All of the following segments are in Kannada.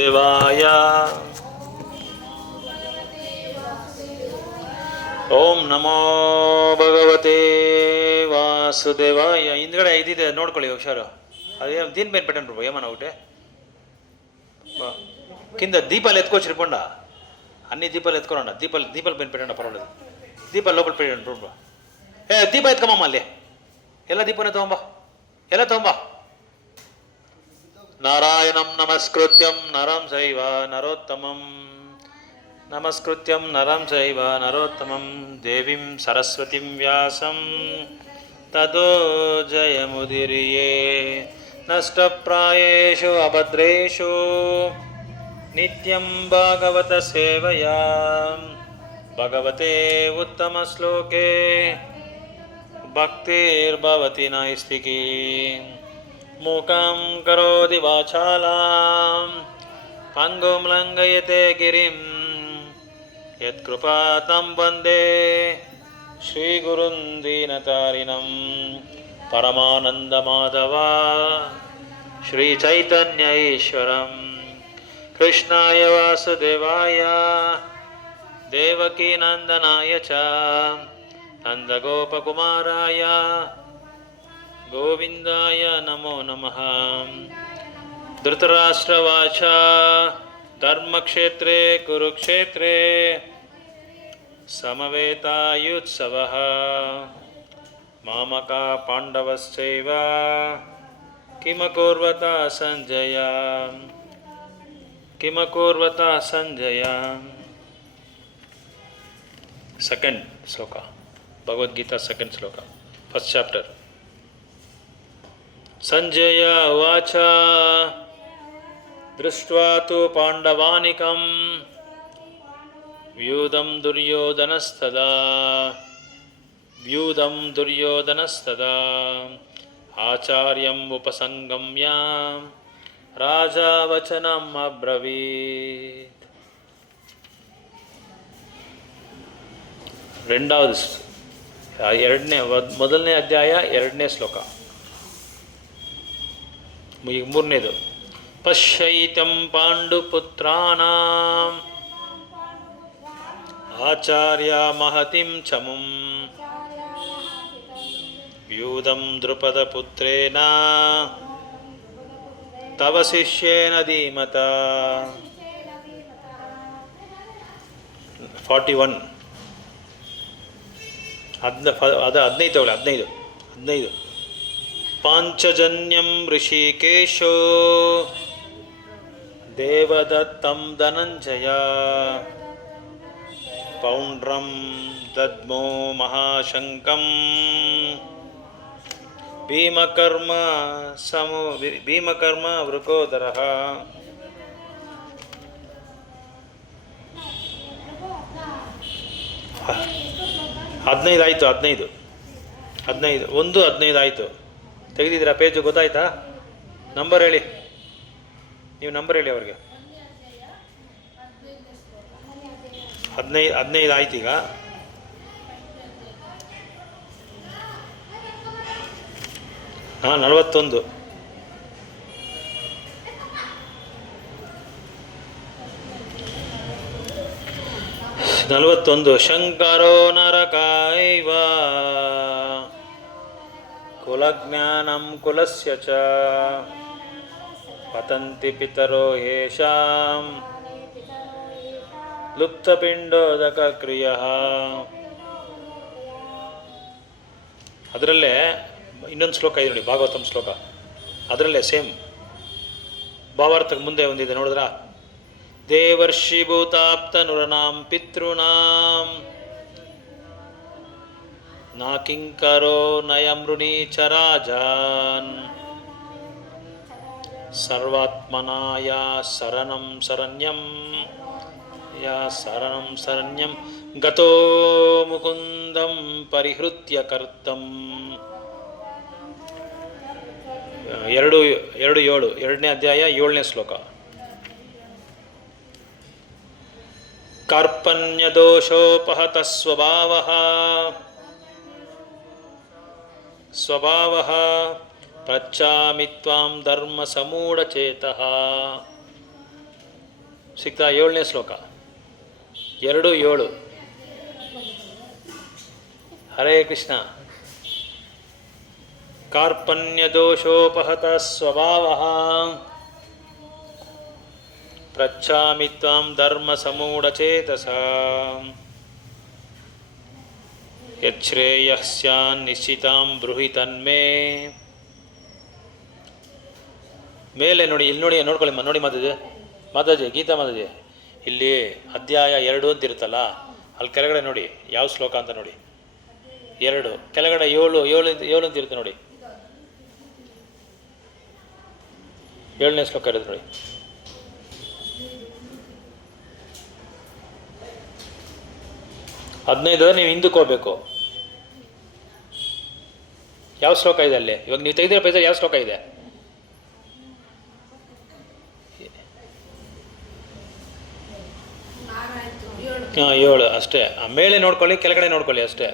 ದೇವಾಯ ಓಂ ನಮೋ ಭಗವತೆ ವಾಸುದೇವಾಯ. ಹಿಂದ್ಗಡೆ ಇದಿದೆ ನೋಡ್ಕೊಳ್ಳಿ ಹುಷಾರು. ಅದೇ ದೀನ್ ಬೇನ್ ಪೆಟ್ಟನ್ರು ಏಮನ ಊಟೆ కింద దీపాలు ఎత్తుకోవచ్చు రిపొండ అన్ని దీపాలు ఎత్తుకోరండి. దీపాలు పైన పెట్టండి, పర్వాలేదు. దీపాలు లోపల పెట్టండి రూమ్. దీప ఎత్తుకమ్మా అల్లే ಎಲ್ಲ ದೀಪನ ತಗೊಂಬ, ಎಲ್ಲ ತಗೊಂಬ. ನಾರಾಯಣಂ ನಮಸ್ಕೃತ್ಯಂ ನರಂ ಚೈವ ನರೋತ್ತಮಂ, ನಮಸ್ಕೃತ್ಯಂ ನರಂ ಚೈವ ನರೋತ್ತಮಂ, ದೇವಿಂ ಸರಸ್ವತಿಂ ವ್ಯಾಸಂ ತದೋ ಜಯಮುದಿರಿಯೇ. ನಷ್ಟಪ್ರಾಯೇಷು ಅಭದ್ರೇಷು ನಿತ್ಯಂ ಭಾಗವತ ಸೇವಯಾ, ಭಗವತೆ ಉತ್ತಮ ಶ್ಲೋಕೆ ಭಕ್ತಿರ್ಭವತಿ ನೈಸ್ತಿಕಿ. ಮೂಕಂ ಕರೋತಿ ವಾಚಾಲಾಂ ಪಂಗುಂ ಲಂಘಯತೆ ಗಿರಿಂ, ಯತ್ಕೃಪಾತಂ ವಂದೇ ಶ್ರೀಗುರುಂ ದೀನತಾರಿಣಂ. ಪರಮಾನಂದ ಮಾಧವ ಶ್ರೀ ಚೈತನ್ಯ ಈಶ್ವರಂ, ಕೃಷ್ಣಾಯ ವಾಸುದೇವಾಯ ದೇವಕೀ ನಂದನಾಯ ಚ ನಂದಗೋಪಕುಮಾರಾಯ ಗೋವಿಂದಾಯ ನಮೋ ನಮಃ. ಧೃತರಾಷ್ಟ್ರವಾಚ ಧರ್ಮಕ್ಷೇತ್ರೇ ಕುರುಕ್ಷೇತ್ರೇ ಸಮವೇತಾಯುತ್ಸವಃ, ಮಾಮಕಾ ಪಾಂಡವಶ್ಚೈವ ಕಿಮಕುರ್ವತ ಸಂಜಯ, ಕಿಮಕುರ್ವತ ಸಂಜಯ. ಸೆಕೆಂಡ್ ಶ್ಲೋಕ, ಭಗವದ್ಗೀತಾ ಸೆಕೆಂಡ್ ಶ್ಲೋಕ, ಫಸ್ಟ್ ಚಾಪ್ಟರ್. ಸಂಜಯ ಉವಾಚ ದೃಷ್ಟ್ವಾ ತು ಪಾಂಡವಾನಿಕಂ ವ್ಯೂಢಂ ದುರ್ಯೋಧನಸ್ತದಾ ಆಚಾರ್ಯಂ ಉಪಸಂಗಮ್ಯ ರಾಜಾ ವಚನಂ ಅಬ್ರವೀತ್. ಮೊದಲನೇ ಅಧ್ಯಾಯ ಎರಡನೇ ಶ್ಲೋಕ, ಈಗ ಮೂರನೇದು. ಪಶ್ಯೈತಂ ಪಾಂಡುಪುತ್ರಾಣಾಂ ಆಚಾರ್ಯ ಮಹತಿಂ ಚಮುಂ, ವ್ಯೂಢಂ ದ್ರುಪದಪುತ್ರೇಣ ತವ ಶಿಷ್ಯೇನ ಧೀಮತ. 41 15 ಪಾಂಚಜನ್ಯಂ ಋಷಿಕೇಶೋ ದೇವದತ್ತಂ ಧನಂಜಯ, ಪೌಂಡ್ರಂ ದದ್ಮೋ ಮಹಾಶಂಕಂ ಭೀಮಕರ್ಮ ವೃಕೋದರಃ. ಹದಿನೈದು ಆಯಿತು. 15 ಆಯಿತು. ತೆಗೆದಿದ್ದೀರಾ ಪೇಜು? ಗೊತ್ತಾಯ್ತಾ? ನಂಬರ್ ಹೇಳಿ, ನೀವು ನಂಬರ್ ಹೇಳಿ ಅವ್ರಿಗೆ. 15 ಆಯ್ತು. ಈಗ 41. ಶಂಕರೋ ನರಕಾಯೈವ ಕುಲಜ್ಞಾನಂ ಕುಲಸ್ಯ ಚ ಪತಂತಿ ಪಿತರೋ ಯೇಷಾಂ ಲುಪ್ತಪಿಂಡೋದಕ ಕ್ರಿಯಃ. ಅದರಲ್ಲೇ ಇನ್ನೊಂದು ಶ್ಲೋಕ ಇದೆ ನೋಡಿ, ಭಾಗವತಂ ಶ್ಲೋಕ. ಅದರಲ್ಲೇ ಸೇಮ್ ಭಾವಾರ್ಥಕ್ಕೆ ಮುಂದೆ ಒಂದಿದೆ, ನೋಡಿದ್ರಾ? ದೇವರ್ಷಿ ಭೂತಾಪ್ತನುರನಾಂ ಪಿತೃನಾಂ ನಾಕಿಂಕರೋ ನಯಮೃಣಿ ಚರಾಜಾನ್, ಸರ್ವಾತ್ಮನಾಯ ಶರಣಂ ಶರಣ್ಯಂ ಗತೋ ಮುಕುಂದಂ ಪರಿಹೃತ್ಯ ಕರ್ತಂ. 2:7 ಎರಡನೇ ಅಧ್ಯಾಯ 7ನೇ ಶ್ಲೋಕ. ಕಾರ್ಪಣ್ಯದೋಷೋಪಹತ ಸ್ವಭಾವಃ ಪೃಚ್ಛಾಮಿ ತ್ವಾಂ ಧರ್ಮ ಸಮೂಢಚೇತಃ. ಸಿಗ್ತಾ? 7ನೇ ಶ್ಲೋಕ 2:7. ಹರೇ ಕೃಷ್ಣ. ಕಾರ್ಪಣ್ಯದೋಷೋಪಹತ ಸ್ವಭಾವಃ ಪೃಚ್ಛಾಮಿ ತ್ವಾಂ ಧರ್ಮಸಮೂಢಚೇತಸ ಯಚ್ಛ್ರೇಯಃ ಸ್ಯಾನ್ ನಿಶ್ಚಿತಾಂ ಬ್ರೂಹಿ ತನ್ಮೇ. ಮೇಲೆ ನೋಡಿ, ಇಲ್ಲಿ ನೋಡಿ, ನೋಡ್ಕೊಳ್ಳಿ, ನೋಡಿ ಮಾತಾಜಿ ಗೀತಾ ಮಾತಾಜಿ, ಇಲ್ಲಿ ಅಧ್ಯಾಯ 2 ಅಂತ ಇರುತ್ತಲ್ಲ, ಅಲ್ಲಿ ಕೆಳಗಡೆ ನೋಡಿ ಯಾವ ಶ್ಲೋಕ ಅಂತ ನೋಡಿ. 2 ಕೆಳಗಡೆ 7 ಅಂತ ಇರುತ್ತೆ ನೋಡಿ. 7ನೇ ಶ್ಲೋಕ ಇರುತ್ತೆ ನೋಡಿ. ಹದಿನೈದು ನೀವು ಹಿಂದಕ್ಕೆ ಹೋಗ್ಬೇಕು. ಯಾವ ಶ್ಲೋಕ ಇದೆ ಅಲ್ಲಿ? ಇವಾಗ ನೀವು ತೆಗೆದಿರೋ ಪೇಜಲ್ಲಿ ಯಾವ ಶ್ಲೋಕ ಇದೆ? ಹಾಂ 7 ಅಷ್ಟೇ. ಮೇಲೆ ನೋಡ್ಕೊಳ್ಳಿ, ಕೆಳಗಡೆ ನೋಡ್ಕೊಳ್ಳಿ ಅಷ್ಟೇ.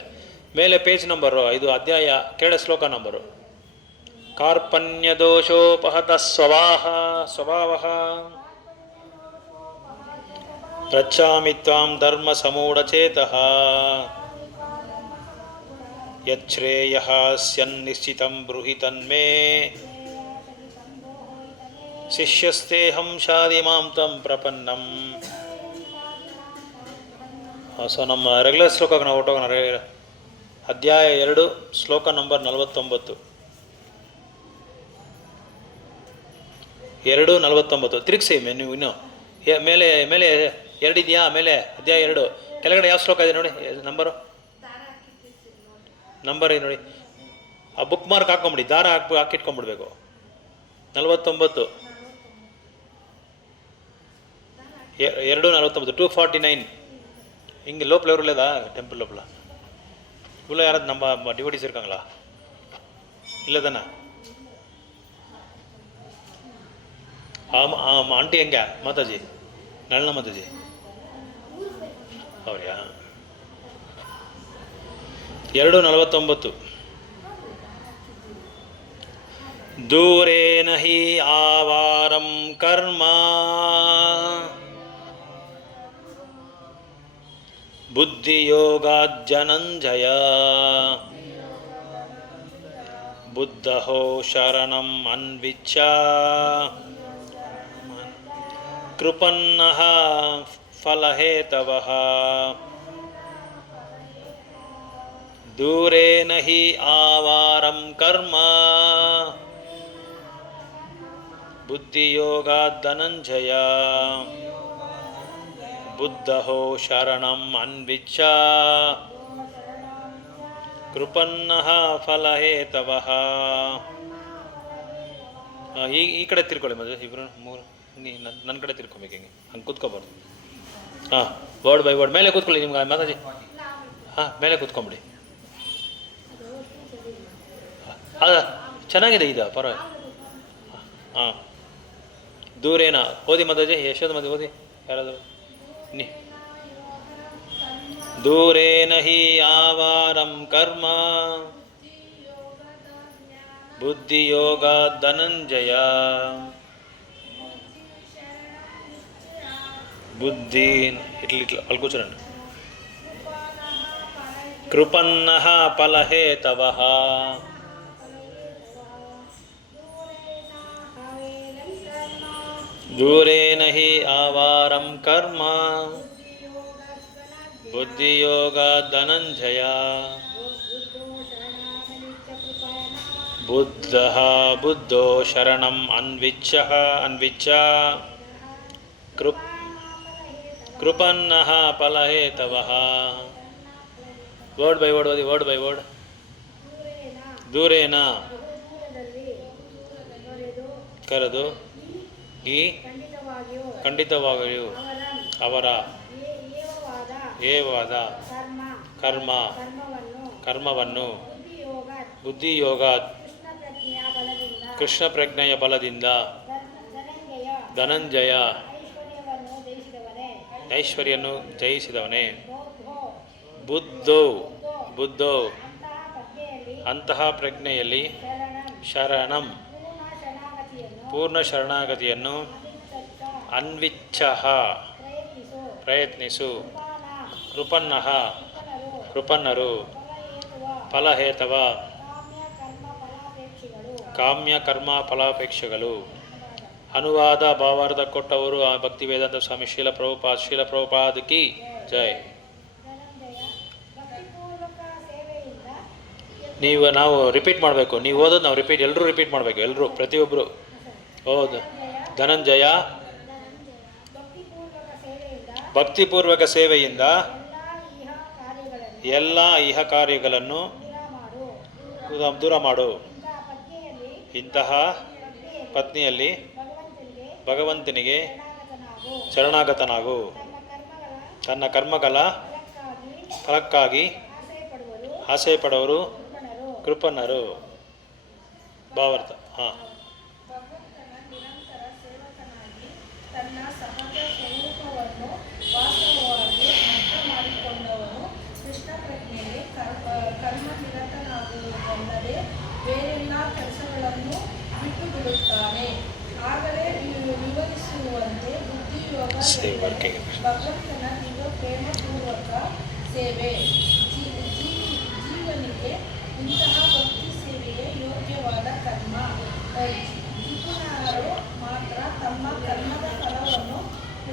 ಮೇಲೆ ಪೇಜ್ ನಂಬರು, ಇದು ಅಧ್ಯಾಯ ಕೆಳಗಡೆ ಶ್ಲೋಕ ನಂಬರು. ಕಾರ್ಪಣ್ಯದೋಷೋಪಹತ ಸ್ವಭಾವಃ ಪೃಚ್ಛಾಮಿ ತ್ವಾಂ ಧರ್ಮ ಸಮೂಢಚೇತಃ ಯಚ್ಛ್ರೇಯಃ ಸ್ಯನ್ನಿಶ್ಚಿತಂ ಬ್ರೂಹಿ ತನ್ಮೇ ಶಿಷ್ಯಸ್ತೇಹಂ ಶಾದಿಮಾಂ ತ್ವಂ ಪ್ರಪನ್ನಂ. ಸೊ ನಮ್ಮ ರೆಗ್ಯುಲರ್ ಶ್ಲೋಕಕ್ಕೆ ನಾವು ಹೊರಟೋಗೋಣ. ಅಧ್ಯಾಯ 2 ಶ್ಲೋಕ ನಂಬರ್ 49. 2:49 ತಿರುಗಿಸಿ ನೀವು ಇನ್ನೂ ಮೇಲೆ 2 ಇದೆಯಾ? ಮೇಲೆ ಅಧ್ಯಾಯ 2 ಕೆಳಗಡೆ ಯಾವ ಶ್ಲೋಕ ಇದೆ ನೋಡಿ, ನಂಬರ್ ನೋಡಿ. ಆ ಬುಕ್ ಮಾರ್ಕ್ ಹಾಕ್ಕೊಂಬಿಡಿ, ದಾರ ಹಾಕಿಟ್ಕೊಂಡ್ಬಿಡ್ಬೇಕು. 49 2:49 249. இங்கே லோப்பில் எவரும் இல்லைதா? டெம்பிள் லோப்பில் இவ்வளோ யாராவது நம்ம டிவோட்டிஸ் இருக்காங்களா? இல்லை தானே? ஆமாம் ஆண்டி எங்கே? மாதாஜி நல்ல மாதாஜி ಅವರ್ಯಾ? 2:49 ದೂರೇನ ಹಿ ಆವಾರಂ ಕರ್ಮ ಬುದ್ಧಿಯೋಗಾಜ್ಜನಂಜಯ ಬುದ್ಧೋ ಶರಣಂ ಅನ್ವಿಚ್ಛ ಕೃಪನ್ನಃ ಫಲಹೇತವಃ ದೂರೇನ ಹಿ ಆವಾರಂ ಕರ್ಮ ಬುದ್ಧಿಯೋಗಾಜ್ಜನಂಜಯ ಬುದ್ಧೋ ಶರಣಂ ಅನ್ವಿಚ್ಛ ಕೃಪನ್ನಃ ಫಲಹೇತವಃ. ಈ ಕಡೆ ತಿರ್ಕೊಳ್ಳಿ ಮದುವೆ ಇಬ್ಬರು ಮೂರು, ನನ್ನ ಕಡೆ ತಿರ್ಕೊಬೇಕು. ಹಂಗೆ ಕೂತ್ಕೊಬಾರ್ದು. ಹಾಂ ವರ್ಡ್ ಬೈ ವರ್ಡ್ ಮೇಲೆ ಕೂತ್ಕೊಳ್ಳಿ. ನಿಮ್ಗೆ ಮಾತಾಜಿ ಹಾಂ ಮೇಲೆ ಕೂತ್ಕೊಂಬಿಡಿ. ಹಾಂ ಚೆನ್ನಾಗಿದೆ ಇದು, ಪರವಾಗಿಲ್ಲ. ಹಾಂ ದೂರೇನ ಓದಿ ಮಾತಾಜಿ, ಯಶೋದ ಮದುವೆ ಓದಿ ಯಾರಾದರೂ. ದೂರೇನ ಹಿ ಆವಾರಂ ಕರ್ಮ ಬುದ್ಧಿಯೋಗ ಧನಂಜಯ ಬುದ್ಧಿ ಇಟ್ಲಿಟ್ಲ ಅಲ್ಲಿ ಕೂರ್ಚೋಣ. ಕೃಪನ್ನಃ ಫಲಹೇತವಃ ದೂರೇನ ಹಿ ಆವಾರಂ ಕರ್ಮ ಬುದ್ಧಿಯೋಗ ಧನಂಜಯ ಬುದ್ಧೋ ಶರಣಂ ಅನ್ವಿಚ್ಛ ಕೃಪನ್ನಃ ಫಲಹೇತವಃ. ವರ್ಡ್ ಬೈ ವರ್ಡ್ ಓದಿ, ವರ್ಡ್ ಬೈ ವರ್ಡ್. ದೂರೇನ ಕರೆದು ಈ ಖಂಡಿತವಾಗಿಯೂ ಅವರ ಏವಾದ ಕರ್ಮವನ್ನು ಬುದ್ಧಿಯೋಗ ಕೃಷ್ಣ ಪ್ರಜ್ಞೆಯ ಬಲದಿಂದ ಧನಂಜಯ ಐಶ್ವರ್ಯನ್ನು ಜಯಿಸಿದವನೇ. ಬುದ್ಧೋ ಅಂತಹ ಪ್ರಜ್ಞೆಯಲ್ಲಿ ಶರಣಂ ಪೂರ್ಣ ಶರಣಾಗತಿಯನ್ನು ಅನ್ವಿಚ್ಛಃ ಪ್ರಯತ್ನಿಸು. ಕೃಪನ್ನಃ ಕೃಪನ್ನರು. ಫಲಹೇತವ ಕಾಮ್ಯ ಕರ್ಮ ಫಲಾಪೇಕ್ಷೆಗಳು. ಅನುವಾದ ಭಾವಾರ್ಥ ಕೊಟ್ಟವರು ಭಕ್ತಿ ವೇದಾಂತ ಸ್ವಾಮಿ ಶೀಲ ಪ್ರಭುಪಾದ್ ಕಿ ಜೈ. ನಾವು ರಿಪೀಟ್ ಮಾಡಬೇಕು. ನೀವು ಓದೋದು ನಾವು ರಿಪೀಟ್, ಎಲ್ಲರೂ ರಿಪೀಟ್ ಮಾಡಬೇಕು. ಎಲ್ಲರೂ ಪ್ರತಿಯೊಬ್ಬರು ಹೌದು. ಧನಂಜಯ ಭಕ್ತಿಪೂರ್ವಕ ಸೇವೆಯಿಂದ ಎಲ್ಲ ಇಹ ಕಾರ್ಯಗಳನ್ನು ದೂರ ಮಾಡು. ಇಂತಹ ಪತ್ನಿಯಲ್ಲಿ ಭಗವಂತನಿಗೆ ಶರಣಾಗತನಾಗು. ತನ್ನ ಕರ್ಮಗಳ ಫಲಕ್ಕಾಗಿ ಆಸೆ ಪಡುವರು ಕೃಪನ್ನರು. ಭಾವಾರ್ಥ. ಹಾಂ. ತನ್ನ ಸಹಜ ಸ್ವರೂಪವನ್ನು ವಾಸ್ತವವಾಗಿ ಅರ್ಥ ಮಾಡಿಕೊಂಡವನು ಕೃಷ್ಣ ಪ್ರಜ್ಞೆಗೆ ಕರ್ಮನಿರತನಾಗುವುದಲ್ಲದೆ ಬೇರೆಲ್ಲ ಕೆಲಸಗಳನ್ನು ಬಿಟ್ಟು ಬಿಡುತ್ತಾನೆ. ಆಗಲೇ ವಿವರಿಸುವಂತೆ ಬುದ್ಧಿಯೋಗ ಭಗವಂತನ ದಿವ್ಯ ಪ್ರೇಮಪೂರ್ವಕ ಸೇವೆ. ಜೀವನಿಗೆ ಇಂತಹ ಭಕ್ತಿ ಸೇವೆಯೇ ಯೋಗ್ಯವಾದ ಕರ್ಮ. ಜಿಪುಣರು ಮಾತ್ರ ತಮ್ಮ ಕರ್ಮದ ಫಲವನ್ನು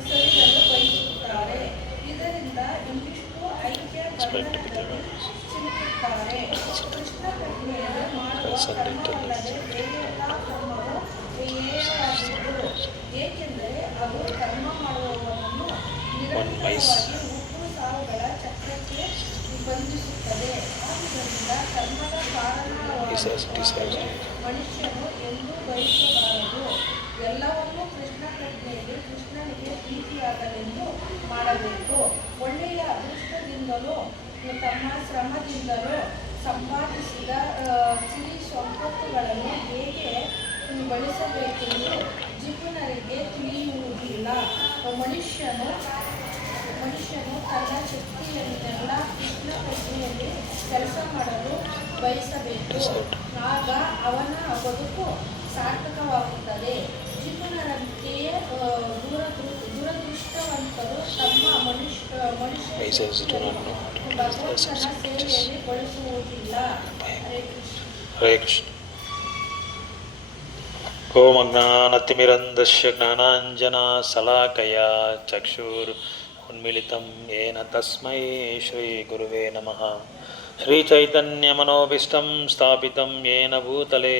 ಸವಿಯಲು ಬಯಸುತ್ತಾರೆ. ಇದರಿಂದ ಇನ್ನಿಷ್ಟು ಐಕ್ಯ ಬಂಧನದಲ್ಲಿ ಸಿಲುಕುತ್ತಾರೆ. ಕೃಷ್ಣ ಪ್ರಜ್ಞೆಯಲ್ಲಿ ಮಾಡುವ ಕರ್ಮವಲ್ಲದೆ ಬೇರೆಲ್ಲ ಕರ್ಮವು ಹೇಯವಾಗಿದ್ದು, ಏಕೆಂದರೆ ಅದು ಕರ್ಮ ಮಾಡುವವನನ್ನು ನಿರಂತರವಾಗಿ ಹುಟ್ಟು ಸಾವುಗಳ ಚಕ್ರಕ್ಕೆ ಬಂಧಿಸುತ್ತದೆ. ಆದ್ದರಿಂದ ಕರ್ಮದ ಕಾರಣವಾದ ಮನುಷ್ಯನು ಎಂದೂ ಬಯಸಬಾರದು. ಎಲ್ಲವನ್ನೂ ಕೃಷ್ಣ ಪ್ರಜ್ಞೆಯಲ್ಲಿ ಕೃಷ್ಣನಿಗೆ ಪ್ರೀತಿಯಾಗಲೆಂದು ಮಾಡಬೇಕು. ಒಳ್ಳೆಯ ಅದೃಷ್ಟದಿಂದಲೂ ತಮ್ಮ ಶ್ರಮದಿಂದಲೂ ಸಂಪಾದಿಸಿದ ಸಿರಿ ಸಂಪತ್ತುಗಳನ್ನು ಹೇಗೆ ಬಳಸಬೇಕೆಂದು ಜಿಪುಣರಿಗೆ ತಿಳಿಯುವುದಿಲ್ಲ. ಮನುಷ್ಯನು ತನ್ನ ಶಕ್ತಿಯನ್ನೆಲ್ಲ ಕೃಷ್ಣ ಪ್ರಜ್ಞೆಯಲ್ಲಿ ಕೆಲಸ ಮಾಡಲು ಬಯಸಬೇಕು. ಆಗ ಅವನ ಬದುಕು ಸಾರ್ಥಕವಾಗುತ್ತದೆ. ಜಿಪುಣರಂತೆಯೇ ದುರದೃಷ್ಟವಂತರು ತಮ್ಮ ಮನುಷ್ಯರನ್ನು ಭಗವಂತನ ಸೇವೆಯಲ್ಲಿ ಬಳಸುವುದಿಲ್ಲ. ಹರೇ ಕೃಷ್ಣ. ಓಂ ಅಜ್ಞಾನತಿಮಿರಂಧಸ್ಯ ಜ್ಞಾನಾಂಜನಶಲಾಕಯ ಚಕ್ಷುರುನ್ಮಿಲಿತಂ ಯೇನ ತಸ್ಮೈ ಶ್ರೀ ಗುರುವೇ ನಮಃ. ಶ್ರೀಚೈತನ್ಯಮನೋಭೀಷ್ಟಂ ಸ್ಥಾಪಿತಂ ಯೇನ ಭೂತಲೆ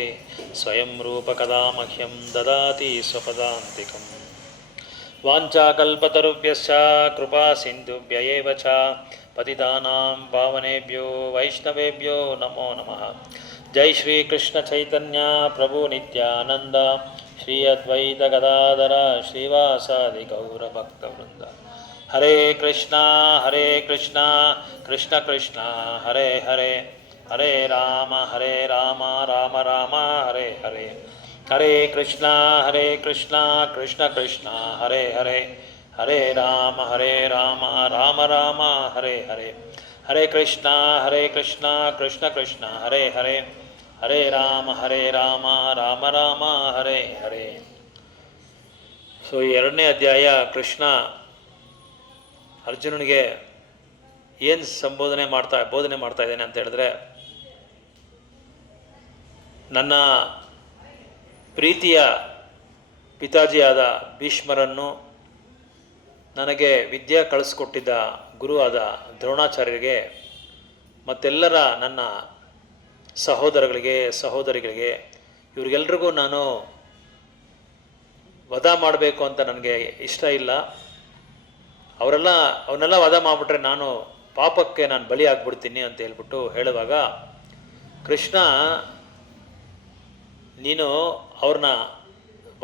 ಸ್ವಯಂ ರೂಪ ಕದಾ ಮಹ್ಯಂ ದದಾತಿ ಸ್ವಪದಾಂತಿಕಂ. ವಾಂಛಾಕಲ್ಪತರುಭ್ಯಶ್ಚ ಕೃಪಾ ಸಿಂಧುಭ್ಯ ಏವ ಚ ಪತಿತಾನಾಂ ಪಾವನೇಭ್ಯೋ ವೈಷ್ಣವೇಭ್ಯೋ ನಮೋ ನಮಃ. ಜೈ ಶ್ರೀ ಕೃಷ್ಣ ಚೈತನ್ಯ ಪ್ರಭು ನಿತ್ಯಾನಂದ ಶ್ರೀ ಅದ್ವೈತ ಗದಾಧರ ಶ್ರೀವಾಸಾದಿ ಗೌರ ಭಕ್ತವೃಂದ. ಹರೇ ಕೃಷ್ಣ ಕೃಷ್ಣ ಕೃಷ್ಣ ಹರೇ ಹರೇ, ಹರೇ ರಾಮ ರಾಮ ರಾಮ ಹರೇ ಹರೇ. ಹರೇ ಕೃಷ್ಣ ಕೃಷ್ಣ ಕೃಷ್ಣ ಹರೇ ಹರೇ, ಹರೇ ರಾಮ ರಾಮ ರಾಮ ಹರೇ ಹರೇ. ಹರೇ ಕೃಷ್ಣ ಕೃಷ್ಣ ಕೃಷ್ಣ ಹರೇ ಹರೇ, ಹರೇ ರಾಮ ರಾಮ ರಾಮ ಹರೇ ಹರೇ. ಸೊ ಈ 2ನೇ ಅಧ್ಯಾಯ ಕೃಷ್ಣ ಅರ್ಜುನನಿಗೆ ಏನು ಬೋಧನೆ ಮಾಡ್ತಾ ಇದ್ದೇನೆ ಅಂತ ಹೇಳಿದ್ರೆ, ನನ್ನ ಪ್ರೀತಿಯ ಪಿತಾಜಿಯಾದ ಭೀಷ್ಮರನ್ನು ನನಗೆ ವಿದ್ಯೆ ಕಳಿಸ್ಕೊಟ್ಟಿದ್ದ ಗುರುವಾದ ದ್ರೋಣಾಚಾರ್ಯರಿಗೆ ಮತ್ತೆಲ್ಲರ ನನ್ನ ಸಹೋದರಿಗಳಿಗೆ ಇವರಿಗೆಲ್ರಿಗೂ ನಾನು ವಧ ಮಾಡಬೇಕು ಅಂತ ನನಗೆ ಇಷ್ಟ ಇಲ್ಲ. ಅವನ್ನೆಲ್ಲ ವಧ ಮಾಡಿಬಿಟ್ರೆ ನಾನು ಪಾಪಕ್ಕೆ ಬಲಿ ಆಗ್ಬಿಡ್ತೀನಿ ಅಂತ ಹೇಳ್ಬಿಟ್ಟು ಹೇಳುವಾಗ, ಕೃಷ್ಣ ನೀನು ಅವ್ರನ್ನ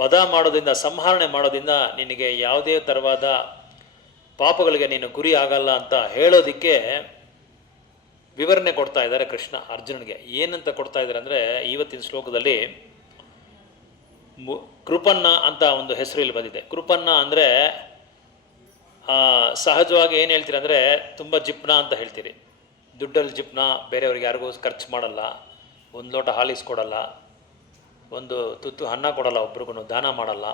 ವಧ ಮಾಡೋದ್ರಿಂದ, ಸಂಹರಣೆ ಮಾಡೋದ್ರಿಂದ ನಿನಗೆ ಯಾವುದೇ ಥರವಾದ ಪಾಪಗಳಿಗೆ ನೀನು ಗುರಿ ಆಗಲ್ಲ ಅಂತ ಹೇಳೋದಕ್ಕೆ ವಿವರಣೆ ಕೊಡ್ತಾ ಇದ್ದಾರೆ ಕೃಷ್ಣ ಅರ್ಜುನನಿಗೆ. ಏನಂತ ಕೊಡ್ತಾ ಇದ್ದಾರೆ ಅಂದರೆ, ಇವತ್ತಿನ ಶ್ಲೋಕದಲ್ಲಿ ಕೃಪನ್ನ ಅಂತ ಒಂದು ಹೆಸರು ಇಲ್ಲಿ ಬಂದಿದೆ. ಕೃಪನ್ನ ಅಂದರೆ ಸಹಜವಾಗಿ ಏನು ಹೇಳ್ತೀರಿ ಅಂದರೆ ತುಂಬ ಜಿಪ್ನ ಅಂತ ಹೇಳ್ತೀರಿ. ದುಡ್ಡಲ್ಲಿ ಜಿಪ್ನ, ಬೇರೆಯವ್ರಿಗೆ ಯಾರಿಗೂ ಖರ್ಚು ಮಾಡಲ್ಲ, ಒಂದು ಲೋಟ ಹಾಲಿಸ್ಕೊಡಲ್ಲ, ಒಂದು ತುತ್ತು ಅನ್ನ ಕೊಡಲ್ಲ, ಒಬ್ರಿಗೂ ದಾನ ಮಾಡಲ್ಲ,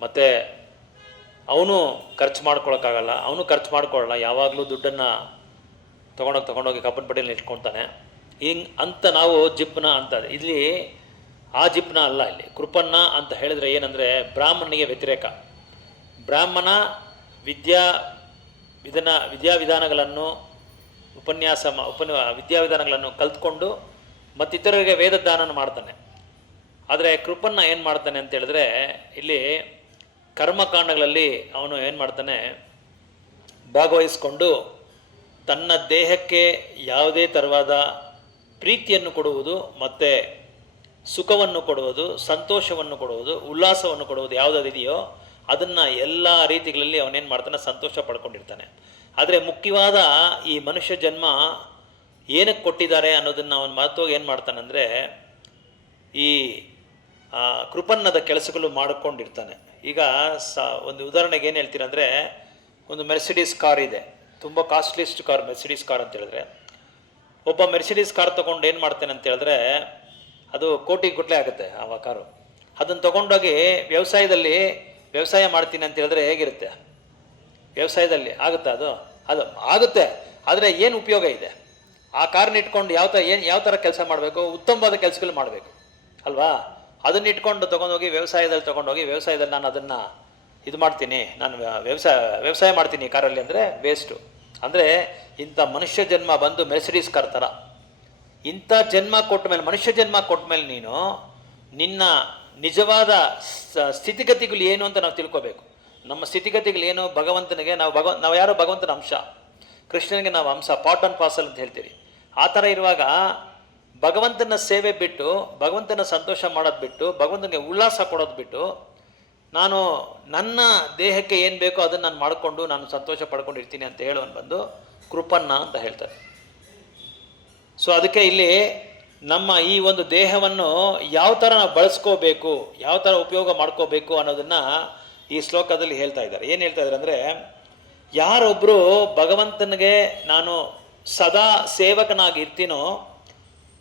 ಮತ್ತು ಅವನು ಖರ್ಚು ಮಾಡ್ಕೊಳಕ್ಕಾಗಲ್ಲ, ಅವನು ಖರ್ಚು ಮಾಡ್ಕೊಳ್ಳಲ್ಲ, ಯಾವಾಗಲೂ ದುಡ್ಡನ್ನು ತೊಗೊಂಡೋಗಿ ಕಬ್ಬನ್ ಪಟ್ಟಿಯಲ್ಲಿ ಇಟ್ಕೊಳ್ತಾನೆ. ಹಿಂಗೆ ಅಂತ ನಾವು ಜಿಪ್ನ ಅಂತ, ಇಲ್ಲಿ ಆ ಜಿಪ್ನ ಅಲ್ಲ, ಇಲ್ಲಿ ಕೃಪನ್ನ ಅಂತ ಹೇಳಿದ್ರೆ ಏನಂದರೆ ಬ್ರಾಹ್ಮಣನಿಗೆ ವ್ಯತಿರೇಕ. ಬ್ರಾಹ್ಮಣ ವಿದ್ಯಾವಿಧಾನಗಳನ್ನು ವಿದ್ಯಾವಿಧಾನಗಳನ್ನು ಕಲ್ತ್ಕೊಂಡು ಮತ್ತಿತರರಿಗೆ ವೇದದಾನನ ಮಾಡ್ತಾನೆ. ಆದರೆ ಕೃಪನ್ನ ಏನು ಮಾಡ್ತಾನೆ ಅಂತ ಹೇಳಿದ್ರೆ ಇಲ್ಲಿ ಕರ್ಮಕಾಂಡಗಳಲ್ಲಿ ಅವನು ಏನು ಮಾಡ್ತಾನೆ, ಭಾಗವಹಿಸ್ಕೊಂಡು ತನ್ನ ದೇಹಕ್ಕೆ ಯಾವುದೇ ಥರವಾದ ಪ್ರೀತಿಯನ್ನು ಕೊಡುವುದು, ಮತ್ತು ಸುಖವನ್ನು ಕೊಡುವುದು, ಸಂತೋಷವನ್ನು ಕೊಡುವುದು, ಉಲ್ಲಾಸವನ್ನು ಕೊಡುವುದು ಯಾವುದಿದೆಯೋ ಅದನ್ನು ಎಲ್ಲ ರೀತಿಗಳಲ್ಲಿ ಅವನೇನು ಮಾಡ್ತಾನೆ, ಸಂತೋಷ ಪಡ್ಕೊಂಡಿರ್ತಾನೆ. ಆದರೆ ಮುಖ್ಯವಾದ ಈ ಮನುಷ್ಯ ಜನ್ಮ ಏನಕ್ಕೆ ಕೊಟ್ಟಿದ್ದಾರೆ ಅನ್ನೋದನ್ನು ಅವನು ಮಹತ್ವವಾಗಿ ಏನು ಮಾಡ್ತಾನಂದರೆ ಈ ಕೃಪನ್ನದ ಕೆಲಸಗಳು ಮಾಡಿಕೊಂಡಿರ್ತಾನೆ. ಈಗ ಒಂದು ಉದಾಹರಣೆಗೆ ಏನು ಹೇಳ್ತೀರಂದರೆ, ಒಂದು ಮೆರ್ಸಿಡೀಸ್ ಕಾರ್ ಇದೆ, ತುಂಬ ಕಾಸ್ಟ್ಲಿಸ್ಟ್ ಕಾರ್ ಮೆರ್ಸಿಡೀಸ್ ಕಾರ್ ಅಂತ ಹೇಳಿದ್ರೆ, ಒಬ್ಬ ಮೆರ್ಸಿಡೀಸ್ ಕಾರ್ ತೊಗೊಂಡು ಏನು ಮಾಡ್ತಾನೆ ಅಂತ ಹೇಳಿದ್ರೆ ಅದು ಕೋಟಿ ಆಗುತ್ತೆ ಆ ಕಾರು. ಅದನ್ನು ತೊಗೊಂಡೋಗಿ ವ್ಯವಸಾಯ ಮಾಡ್ತೀನಿ ಅಂತ ಹೇಳಿದ್ರೆ ಹೇಗಿರುತ್ತೆ? ವ್ಯವಸಾಯದಲ್ಲಿ ಆಗುತ್ತೆ ಅದು ಆಗುತ್ತೆ. ಆದರೆ ಏನು ಉಪಯೋಗ ಇದೆ? ಆ ಕಾರ್ನ ಇಟ್ಕೊಂಡು ಯಾವ ಥರ ಕೆಲಸ ಮಾಡಬೇಕು? ಉತ್ತಮವಾದ ಕೆಲಸಗಳು ಮಾಡಬೇಕು ಅಲ್ವಾ? ಅದನ್ನ ಇಟ್ಕೊಂಡು ತೊಗೊಂಡೋಗಿ ವ್ಯವಸಾಯದಲ್ಲಿ ನಾನು ಅದನ್ನು ಇದು ಮಾಡ್ತೀನಿ, ನಾನು ವ್ಯವಸಾಯ ಮಾಡ್ತೀನಿ ಕಾರಲ್ಲಿ ಅಂದರೆ ವೇಸ್ಟು. ಅಂದರೆ ಇಂಥ ಮನುಷ್ಯ ಜನ್ಮ ಬಂದು ಮೆರ್ಸಿಡೀಸ್ ಕಾರ್ ಥರ ಇಂಥ ಜನ್ಮ ಕೊಟ್ಟ ಮೇಲೆ, ಮನುಷ್ಯ ಜನ್ಮ ಕೊಟ್ಟ ಮೇಲೆ ನೀನು ನಿನ್ನ ನಿಜವಾದ ಸ್ಥಿತಿಗತಿಗಳು ಏನು ಅಂತ ನಾವು ತಿಳ್ಕೋಬೇಕು. ನಮ್ಮ ಸ್ಥಿತಿಗತಿಗಳೇನು? ಭಗವಂತನಿಗೆ ನಾವು ಯಾರೋ ಭಗವಂತನ ಅಂಶ, ಕೃಷ್ಣನಿಗೆ ನಾವು ಅಂಶ, ಪಾರ್ಟ್ ಆ್ಯಂಡ್ ಪಾರ್ಸಲ್ ಅಂತ ಹೇಳ್ತೀವಿ. ಆ ಥರ ಇರುವಾಗ ಭಗವಂತನ ಸೇವೆ ಬಿಟ್ಟು, ಭಗವಂತನ ಸಂತೋಷ ಮಾಡೋದು ಬಿಟ್ಟು, ಭಗವಂತನಿಗೆ ಉಲ್ಲಾಸ ಕೊಡೋದು ಬಿಟ್ಟು, ನಾನು ನನ್ನ ದೇಹಕ್ಕೆ ಏನು ಬೇಕೋ ಅದನ್ನು ನಾನು ಮಾಡಿಕೊಂಡು ನಾನು ಸಂತೋಷ ಪಡ್ಕೊಂಡಿರ್ತೀನಿ ಅಂತ ಹೇಳೋನು ಬಂದು ಕೃಪನ್ನ ಅಂತ ಹೇಳ್ತಾರೆ. ಸೊ ಅದಕ್ಕೆ ಇಲ್ಲಿ ನಮ್ಮ ಈ ಒಂದು ದೇಹವನ್ನು ಯಾವ ಥರ ನಾವು ಬಳಸ್ಕೋಬೇಕು, ಯಾವ ಥರ ಉಪಯೋಗ ಮಾಡ್ಕೋಬೇಕು ಅನ್ನೋದನ್ನು ಈ ಶ್ಲೋಕದಲ್ಲಿ ಹೇಳ್ತಾ ಇದ್ದಾರೆ. ಏನು ಹೇಳ್ತಾ ಇದ್ದಾರೆ ಅಂದರೆ, ಯಾರೊಬ್ಬರು ಭಗವಂತನಿಗೆ ನಾನು ಸದಾ ಸೇವಕನಾಗಿ ಇರ್ತೀನೋ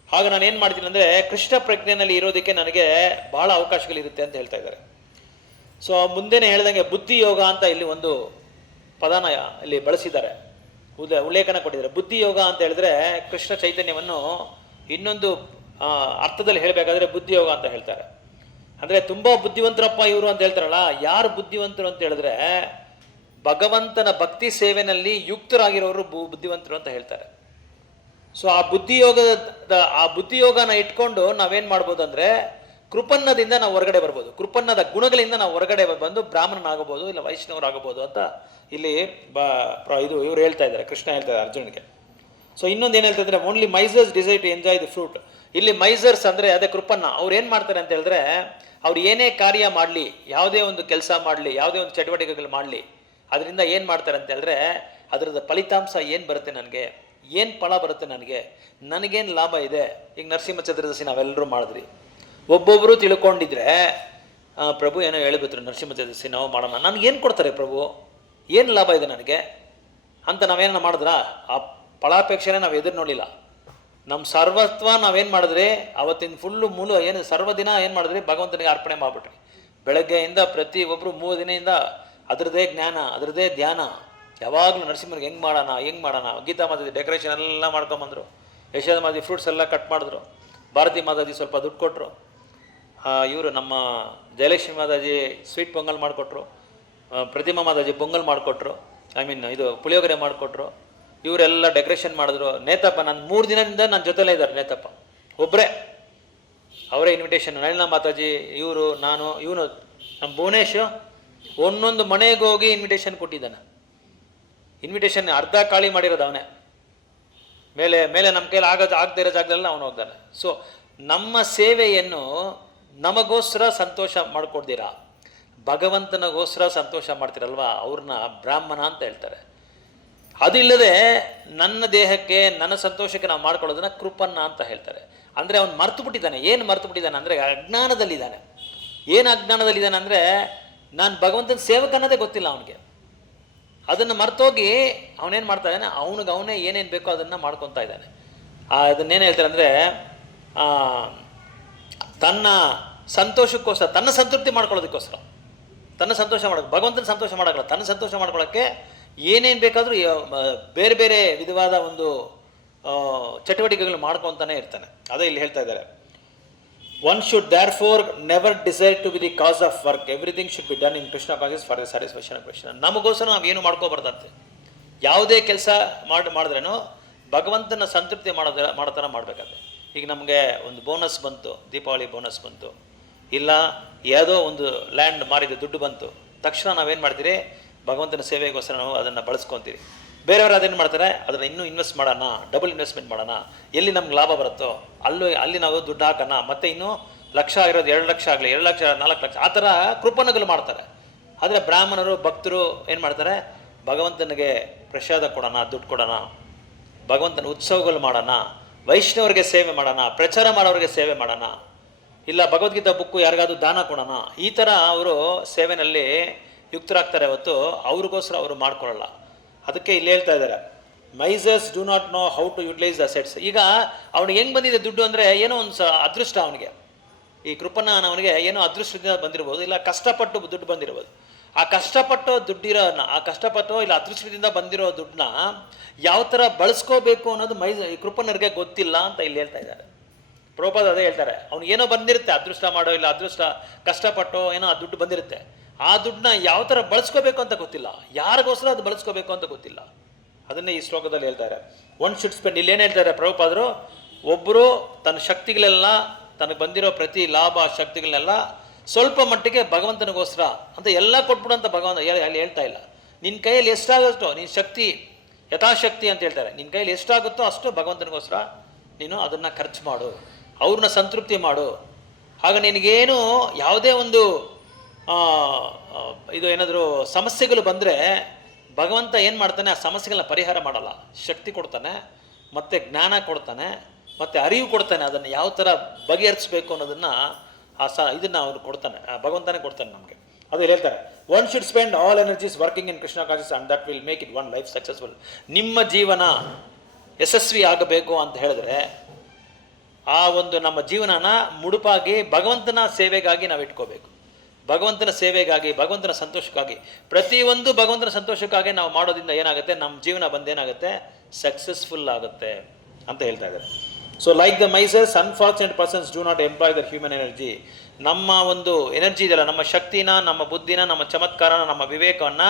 ಆಗ ನಾನು ಏನು ಮಾಡ್ತೀನಿ ಅಂದರೆ ಕೃಷ್ಣ ಪ್ರಜ್ಞೆಯಲ್ಲಿ ಇರೋದಕ್ಕೆ ನನಗೆ ಭಾಳ ಅವಕಾಶಗಳಿರುತ್ತೆ ಅಂತ ಹೇಳ್ತಾ ಇದ್ದಾರೆ. ಸೊ ಮುಂದೆನೇ ಹೇಳ್ದಂಗೆ ಬುದ್ಧಿಯೋಗ ಅಂತ ಇಲ್ಲಿ ಒಂದು ಪದಾನ ಇಲ್ಲಿ ಬಳಸಿದ್ದಾರೆ, ಉಲ್ಲೇಖನ ಕೊಟ್ಟಿದ್ದಾರೆ. ಬುದ್ಧಿಯೋಗ ಅಂತ ಹೇಳಿದ್ರೆ ಕೃಷ್ಣ ಚೈತನ್ಯವನ್ನು ಇನ್ನೊಂದು ಅರ್ಥದಲ್ಲಿ ಹೇಳಬೇಕಾದ್ರೆ ಬುದ್ಧಿಯೋಗ ಅಂತ ಹೇಳ್ತಾರೆ. ಅಂದರೆ ತುಂಬ ಬುದ್ಧಿವಂತರಪ್ಪ ಇವರು ಅಂತ ಹೇಳ್ತಾರಲ್ಲ, ಯಾರು ಬುದ್ಧಿವಂತರು ಅಂತ ಹೇಳಿದ್ರೆ ಭಗವಂತನ ಭಕ್ತಿ ಸೇವೆನಲ್ಲಿ ಯುಕ್ತರಾಗಿರೋರು ಬುದ್ಧಿವಂತರು ಅಂತ ಹೇಳ್ತಾರೆ. ಸೊ ಆ ಬುದ್ಧಿಯೋಗನ ಇಟ್ಕೊಂಡು ನಾವೇನು ಮಾಡ್ಬೋದು ಅಂದರೆ ಕೃಪನ್ನದಿಂದ ನಾವು ಹೊರಗಡೆ ಬರ್ಬೋದು, ಕೃಪನ್ನದ ಗುಣಗಳಿಂದ ನಾವು ಹೊರಗಡೆ ಬಂದು ಬ್ರಾಹ್ಮಣನಾಗಬಹುದು, ಇಲ್ಲ ವೈಷ್ಣವರಾಗಬಹುದು ಅಂತ ಇಲ್ಲಿ ಇವರು ಹೇಳ್ತಾ ಇದ್ದಾರೆ, ಕೃಷ್ಣ ಹೇಳ್ತಾ ಇದ್ದಾರೆ ಅರ್ಜುನಿಗೆ. ಸೊ ಇನ್ನೊಂದು ಏನು ಹೇಳ್ತಾ ಇದ್ದಾರೆ, only misers decide to enjoy the fruit. ಇಲ್ಲಿ ಮೈಸರ್ಸ್ ಅಂದರೆ ಅದೇ ಕೃಪನ್ನ. ಅವ್ರು ಏನು ಮಾಡ್ತಾರೆ ಅಂತ ಹೇಳಿದ್ರೆ, ಅವ್ರು ಏನೇ ಕಾರ್ಯ ಮಾಡಲಿ, ಯಾವುದೇ ಒಂದು ಕೆಲಸ ಮಾಡಲಿ, ಯಾವುದೇ ಒಂದು ಚಟುವಟಿಕೆಗಳು ಮಾಡಲಿ, ಅದರಿಂದ ಏನು ಮಾಡ್ತಾರೆ ಅಂತ ಹೇಳಿದ್ರೆ ಅದರದ ಫಲಿತಾಂಶ ಏನು ಬರುತ್ತೆ, ನನಗೆ ಏನು ಫಲ ಬರುತ್ತೆ, ನನಗೇನು ಲಾಭ ಇದೆ. ಈಗ ನರಸಿಂಹ ಚತುರ್ದಶಿ ನಾವೆಲ್ಲರೂ ಮಾಡಿದ್ರಿ, ಒಬ್ಬೊಬ್ಬರು ತಿಳ್ಕೊಂಡಿದ್ರೆ ಪ್ರಭು ಏನೋ ಹೇಳಿಬಿಟ್ರು ನರಸಿಂಹ ಚತುರ್ದಶಿ ನಾವು ಮಾಡೋಣ, ನನಗೇನು ಕೊಡ್ತಾರೆ ಪ್ರಭು, ಏನು ಲಾಭ ಇದೆ ನನಗೆ ಅಂತ ನಾವೇನ ಮಾಡಿದ್ರಾ? ಆ ಫಲಾಪೇಕ್ಷೆನೇ ನಾವು ಎದುರು ನೋಡಲಿಲ್ಲ. ನಮ್ಮ ಸರ್ವತ್ವ ನಾವೇನು ಮಾಡಿದ್ರಿ ಅವತ್ತಿನ ಫುಲ್ಲು ಏನು ಸರ್ವದಿನ ಏನು ಮಾಡಿದ್ರಿ, ಭಗವಂತನಿಗೆ ಅರ್ಪಣೆ ಮಾಡಿಬಿಟ್ರಿ. ಬೆಳಗ್ಗೆಯಿಂದ ಪ್ರತಿ ಒಬ್ಬರು 3 ದಿನದಿಂದ ಅದರದ್ದೇ ಜ್ಞಾನ, ಅದರದ್ದೇ ಧ್ಯಾನ, ಯಾವಾಗಲೂ ನರಸಿಂಹನಿಗೆ ಹೆಂಗೆ ಮಾಡೋಣ. ಗೀತಾ ಮಾತಾಜಿ ಡೆಕೋರೇಷನ್ ಎಲ್ಲ ಮಾಡ್ಕೊಂಬಂದರು, ಯಶೋಧ ಮಾತಾಜಿ ಫ್ರೂಟ್ಸ್ ಎಲ್ಲ ಕಟ್ ಮಾಡಿದ್ರು, ಭಾರತಿ ಮಾತಾಜಿ ಸ್ವಲ್ಪ ದುಡ್ಡು ಕೊಟ್ಟರು, ಇವರು ನಮ್ಮ ಜಯಲಕ್ಷ್ಮಿ ಮಾತಾಜಿ ಸ್ವೀಟ್ ಪೊಂಗಲ್ ಮಾಡಿಕೊಟ್ರು, ಪ್ರತಿಮಾ ಮಾತಾಜಿ ಪೊಂಗಲ್ ಮಾಡಿಕೊಟ್ರು, ಇದು ಪುಳಿಯೋಗರೆ ಮಾಡಿಕೊಟ್ರು, ಇವರೆಲ್ಲ ಡೆಕೋರೇಷನ್ ಮಾಡಿದ್ರು. ನೇತಪ್ಪ ನಾನು 3 ದಿನದಿಂದ ನನ್ನ ಜೊತೆಲೇ ಇದ್ದಾರೆ, ನೇತಪ್ಪ ಒಬ್ಬರೇ, ಅವರೇ ಇನ್ವಿಟೇಷನ್. ನಳಿನಾ ಮಾತಾಜಿ, ಇವರು, ನಾನು, ಇವನು ನಮ್ಮ ಭುವನೇಶ್ ಒಂದೊಂದು ಮನೆಗೆ ಹೋಗಿ ಇನ್ವಿಟೇಷನ್ ಕೊಟ್ಟಿದ್ದಾನೆ. ಇನ್ವಿಟೇಷನ್ ಅರ್ಧ ಖಾಲಿ ಮಾಡಿರೋದು ಅವನೇ. ಮೇಲೆ ನಮ್ಮ ಕೈಲಿ ಆಗದೇ ಇರೋ ಜಾಗದಲ್ಲಿ ಅವನು ಹೋಗ್ತಾನೆ. ಸೊ ನಮ್ಮ ಸೇವೆಯನ್ನು ನಮಗೋಸ್ಕರ ಸಂತೋಷ ಮಾಡಿಕೊಡ್ತೀರಾ, ಭಗವಂತನಿಗೋಸ್ಕರ ಸಂತೋಷ ಮಾಡ್ತೀರಲ್ವ, ಅವ್ರನ್ನ ಬ್ರಾಹ್ಮಣ ಅಂತ ಹೇಳ್ತಾರೆ. ಅದಿಲ್ಲದೆ ನನ್ನ ದೇಹಕ್ಕೆ, ನನ್ನ ಸಂತೋಷಕ್ಕೆ ನಾವು ಮಾಡ್ಕೊಳ್ಳೋದನ್ನ ಕೃಪನ್ನ ಅಂತ ಹೇಳ್ತಾರೆ. ಅಂದರೆ ಅವನು ಮರ್ತು ಬಿಟ್ಟಿದ್ದಾನೆ. ಏನು ಮರ್ತು ಬಿಟ್ಟಿದ್ದಾನೆ ಅಂದರೆ ಅಜ್ಞಾನದಲ್ಲಿದ್ದಾನೆ. ಏನು ಅಜ್ಞಾನದಲ್ಲಿದ್ದಾನೆ ಅಂದರೆ ನಾನು ಭಗವಂತನ ಸೇವಕ ಅನ್ನೋದೇ ಗೊತ್ತಿಲ್ಲ ಅವನಿಗೆ. ಅದನ್ನು ಮರ್ತೋಗಿ ಅವನೇನು ಮಾಡ್ತಾ ಇದ್ದಾನೆ, ಅವನೇ ಏನೇನು ಬೇಕೋ ಅದನ್ನು ಮಾಡ್ಕೊತಾ ಇದ್ದಾನೆ. ಅದನ್ನೇನು ಹೇಳ್ತಾರೆ ಅಂದರೆ ತನ್ನ ಸಂತೋಷಕ್ಕೋಸ್ಕರ, ತನ್ನ ಸಂತೃಪ್ತಿ ಮಾಡ್ಕೊಳ್ಳೋದಕ್ಕೋಸ್ಕರ, ತನ್ನ ಸಂತೋಷ ಮಾಡೋಕ್ಕೆ, ಭಗವಂತನ ಸಂತೋಷ ಮಾಡೋಕ್ಕಲ್ಲ, ತನ್ನ ಸಂತೋಷ ಮಾಡ್ಕೊಳ್ಳೋಕ್ಕೆ ಏನೇನು ಬೇಕಾದರೂ ಬೇರೆ ಬೇರೆ ವಿಧವಾದ ಒಂದು ಚಟುವಟಿಕೆಗಳು ಮಾಡ್ಕೊತಾನೆ ಇರ್ತಾನೆ. ಅದೇ ಇಲ್ಲಿ ಹೇಳ್ತಾ ಇದ್ದಾರೆ, one should therefore never desire to be the cause of work, everything should be done in Krishna causes for the satisfaction of Krishna. ನಮಗೋಸ್ಕರ ನಾವು ಏನು ಮಾಡ್ಕೋಬಾರ್ದಂತೆ, ಯಾವುದೇ ಕೆಲಸ ಮಾಡಿದ್ರೇನು ಭಗವಂತನ ಸಂತೃಪ್ತಿ ಮಾಡೋ ಥರ ಮಾಡಬೇಕಾದ್ರೆ. ಈಗ ನಮಗೆ ಒಂದು ಬೋನಸ್ ಬಂತು, ದೀಪಾವಳಿ ಬೋನಸ್ ಬಂತು, ಇಲ್ಲ ಯಾವುದೋ ಒಂದು ಲ್ಯಾಂಡ್ ಮಾರಿದ ದುಡ್ಡು ಬಂತು, ತಕ್ಷಣ ನಾವೇನು ಮಾಡ್ತೀರಿ, ಭಗವಂತನ ಸೇವೆಗೋಸ್ಕರ ನಾವು ಅದನ್ನು ಬಳಸ್ಕೊತೀವಿ. ಬೇರೆಯವರು ಅದೇನು ಮಾಡ್ತಾರೆ, ಅದನ್ನು ಇನ್ನೂ ಇನ್ವೆಸ್ಟ್ ಮಾಡೋಣ, ಡಬಲ್ ಇನ್ವೆಸ್ಟ್ಮೆಂಟ್ ಮಾಡೋಣ, ಎಲ್ಲಿ ನಮ್ಗೆ ಲಾಭ ಬರುತ್ತೋ ಅಲ್ಲಿ ನಾವು ದುಡ್ಡು ಹಾಕೋಣ, ಮತ್ತು ಇನ್ನೂ ಲಕ್ಷ ಇರೋದು 2 ಲಕ್ಷ ಆಗಲಿ, 2 ಲಕ್ಷ 4 ಲಕ್ಷ, ಆ ಥರ ಕೃಪಣಗಳು ಮಾಡ್ತಾರೆ. ಆದರೆ ಬ್ರಾಹ್ಮಣರು ಭಕ್ತರು ಏನು ಮಾಡ್ತಾರೆ, ಭಗವಂತನಿಗೆ ಪ್ರಸಾದ ಕೊಡೋಣ, ದುಡ್ಡು ಕೊಡೋಣ, ಭಗವಂತನ ಉತ್ಸವಗಳು ಮಾಡೋಣ, ವೈಷ್ಣವರಿಗೆ ಸೇವೆ ಮಾಡೋಣ, ಪ್ರಚಾರ ಮಾಡೋರಿಗೆ ಸೇವೆ ಮಾಡೋಣ, ಇಲ್ಲ ಭಗವದ್ಗೀತಾ ಬುಕ್ಕು ಯಾರಿಗಾದ್ರೂ ದಾನ ಕೊಡೋಣ, ಈ ಥರ ಅವರು ಸೇವೆನಲ್ಲಿ ಯುಕ್ತರಾಗ್ತಾರೆ ಹೊತ್ತು ಅವ್ರಿಗೋಸ್ಕರ ಅವರು ಮಾಡ್ಕೊಳ್ಳಲ್ಲ. ಅದಕ್ಕೆ ಇಲ್ಲಿ ಹೇಳ್ತಾ ಇದ್ದಾರೆ, misers do not know how to utilise assets. ಈಗ ಅವ್ನಿಗೆ ಹೆಂಗೆ ಬಂದಿದೆ ದುಡ್ಡು ಅಂದರೆ ಏನೋ ಒಂದು ಅದೃಷ್ಟ, ಅವನಿಗೆ ಈ ಕೃಪಣ ಅವನಿಗೆ ಏನೋ ಅದೃಷ್ಟದಿಂದ ಬಂದಿರ್ಬೋದು, ಇಲ್ಲ ಕಷ್ಟಪಟ್ಟು ದುಡ್ಡು ಬಂದಿರ್ಬೋದು. ಆ ಕಷ್ಟಪಟ್ಟು ದುಡ್ಡಿರೋ ಇಲ್ಲ ಅದೃಷ್ಟದಿಂದ ಬಂದಿರೋ ದುಡ್ಡನ್ನ ಯಾವ ಥರ ಬಳಸ್ಕೋಬೇಕು ಅನ್ನೋದು ಈ ಕೃಪಣರಿಗೆ ಗೊತ್ತಿಲ್ಲ ಅಂತ ಇಲ್ಲಿ ಹೇಳ್ತಾ ಇದ್ದಾರೆ. ಪ್ರಭುಪಾದ ಅದೇ ಹೇಳ್ತಾರೆ, ಅವ್ನು ಏನೋ ಬಂದಿರುತ್ತೆ, ಅದೃಷ್ಟ ಮಾಡೋ ಇಲ್ಲ ಅದೃಷ್ಟ ಕಷ್ಟಪಟ್ಟೋ ಏನೋ ಆ ದುಡ್ಡು ಬಂದಿರುತ್ತೆ, ಆ ದುಡ್ಡನ್ನ ಯಾವ ಥರ ಬಳಸ್ಕೋಬೇಕು ಅಂತ ಗೊತ್ತಿಲ್ಲ, ಯಾರಿಗೋಸ್ಕರ ಅದು ಬಳಸ್ಕೋಬೇಕು ಅಂತ ಗೊತ್ತಿಲ್ಲ. ಅದನ್ನೇ ಈ ಶ್ಲೋಕದಲ್ಲಿ ಹೇಳ್ತಾರೆ. ಒನ್ ಶುಡ್ ಸ್ಪೆಂಡ್, ಇಲ್ಲಿ ಏನು ಹೇಳ್ತಾರೆ ಪ್ರಭುಪಾದರು, ಒಬ್ಬರು ತನ್ನ ಶಕ್ತಿಗಳೆಲ್ಲ, ತನಗೆ ಬಂದಿರೋ ಪ್ರತಿ ಲಾಭ ಶಕ್ತಿಗಳನ್ನೆಲ್ಲ ಸ್ವಲ್ಪ ಮಟ್ಟಿಗೆ ಭಗವಂತನಿಗೋಸ್ಕರ ಅಂತ ಎಲ್ಲ ಕೊಟ್ಬಿಡು ಅಂತ ಭಗವಂತ ಅಲ್ಲಿ ಹೇಳ್ತಾ ಇಲ್ಲ. ನಿನ್ನ ಕೈಯಲ್ಲಿ ಎಷ್ಟಾಗುತ್ತೋ, ನಿನ್ನ ಶಕ್ತಿ ಯಥಾಶಕ್ತಿ ಅಂತ ಹೇಳ್ತಾರೆ, ನಿನ್ನ ಕೈಯಲ್ಲಿ ಎಷ್ಟಾಗುತ್ತೋ ಅಷ್ಟು ಭಗವಂತನಿಗೋಸ್ಕರ ನೀನು ಅದನ್ನು ಖರ್ಚು ಮಾಡು, ಅವ್ರನ್ನ ಸಂತೃಪ್ತಿ ಮಾಡು. ಆಗ ನಿನಗೇನು ಯಾವುದೇ ಒಂದು ಇದು ಏನಾದರೂ ಸಮಸ್ಯೆಗಳು ಬಂದರೆ ಭಗವಂತ ಏನು ಮಾಡ್ತಾನೆ, ಆ ಸಮಸ್ಯೆಗಳನ್ನ ಪರಿಹಾರ ಮಾಡಲ್ಲ, ಶಕ್ತಿ ಕೊಡ್ತಾನೆ, ಮತ್ತು ಜ್ಞಾನ ಕೊಡ್ತಾನೆ, ಮತ್ತು ಅರಿವು ಕೊಡ್ತಾನೆ, ಅದನ್ನು ಯಾವ ಥರ ಬಗೆಹರಿಸಬೇಕು ಅನ್ನೋದನ್ನು ಇದನ್ನು ಅವ್ರು ಕೊಡ್ತಾನೆ, ಭಗವಂತನೇ ಕೊಡ್ತಾನೆ ನಮಗೆ. ಅದು ಹೇಳ್ತಾರೆ, one should spend all energies working in Krishna conscious and that will make it one life successful. ನಿಮ್ಮ ಜೀವನ ಯಶಸ್ವಿ ಆಗಬೇಕು ಅಂತ ಹೇಳಿದ್ರೆ ಆ ಒಂದು ನಮ್ಮ ಜೀವನನ ಮುಡುಪಾಗಿ ಭಗವಂತನ ಸೇವೆಗಾಗಿ ನಾವು ಇಟ್ಕೋಬೇಕು. ಭಗವಂತನ ಸೇವೆಗಾಗಿ, ಭಗವಂತನ ಸಂತೋಷಕ್ಕಾಗಿ, ಪ್ರತಿಯೊಂದು ಭಗವಂತನ ಸಂತೋಷಕ್ಕಾಗಿ ನಾವು ಮಾಡೋದ್ರಿಂದ ಏನಾಗುತ್ತೆ, ನಮ್ಮ ಜೀವನ ಬಂದೇನಾಗುತ್ತೆ, ಸಕ್ಸಸ್ಫುಲ್ ಆಗುತ್ತೆ ಅಂತ ಹೇಳ್ತಾ ಇದ್ದಾರೆ. So like the misers, unfortunate persons do not employ their human energy. ನಮ್ಮ ಒಂದು ಎನರ್ಜಿ ಇದೆಯಲ್ಲ, ನಮ್ಮ ಶಕ್ತಿನ, ನಮ್ಮ ಬುದ್ಧಿನ, ನಮ್ಮ ಚಮತ್ಕಾರನ, ನಮ್ಮ ವಿವೇಕವನ್ನು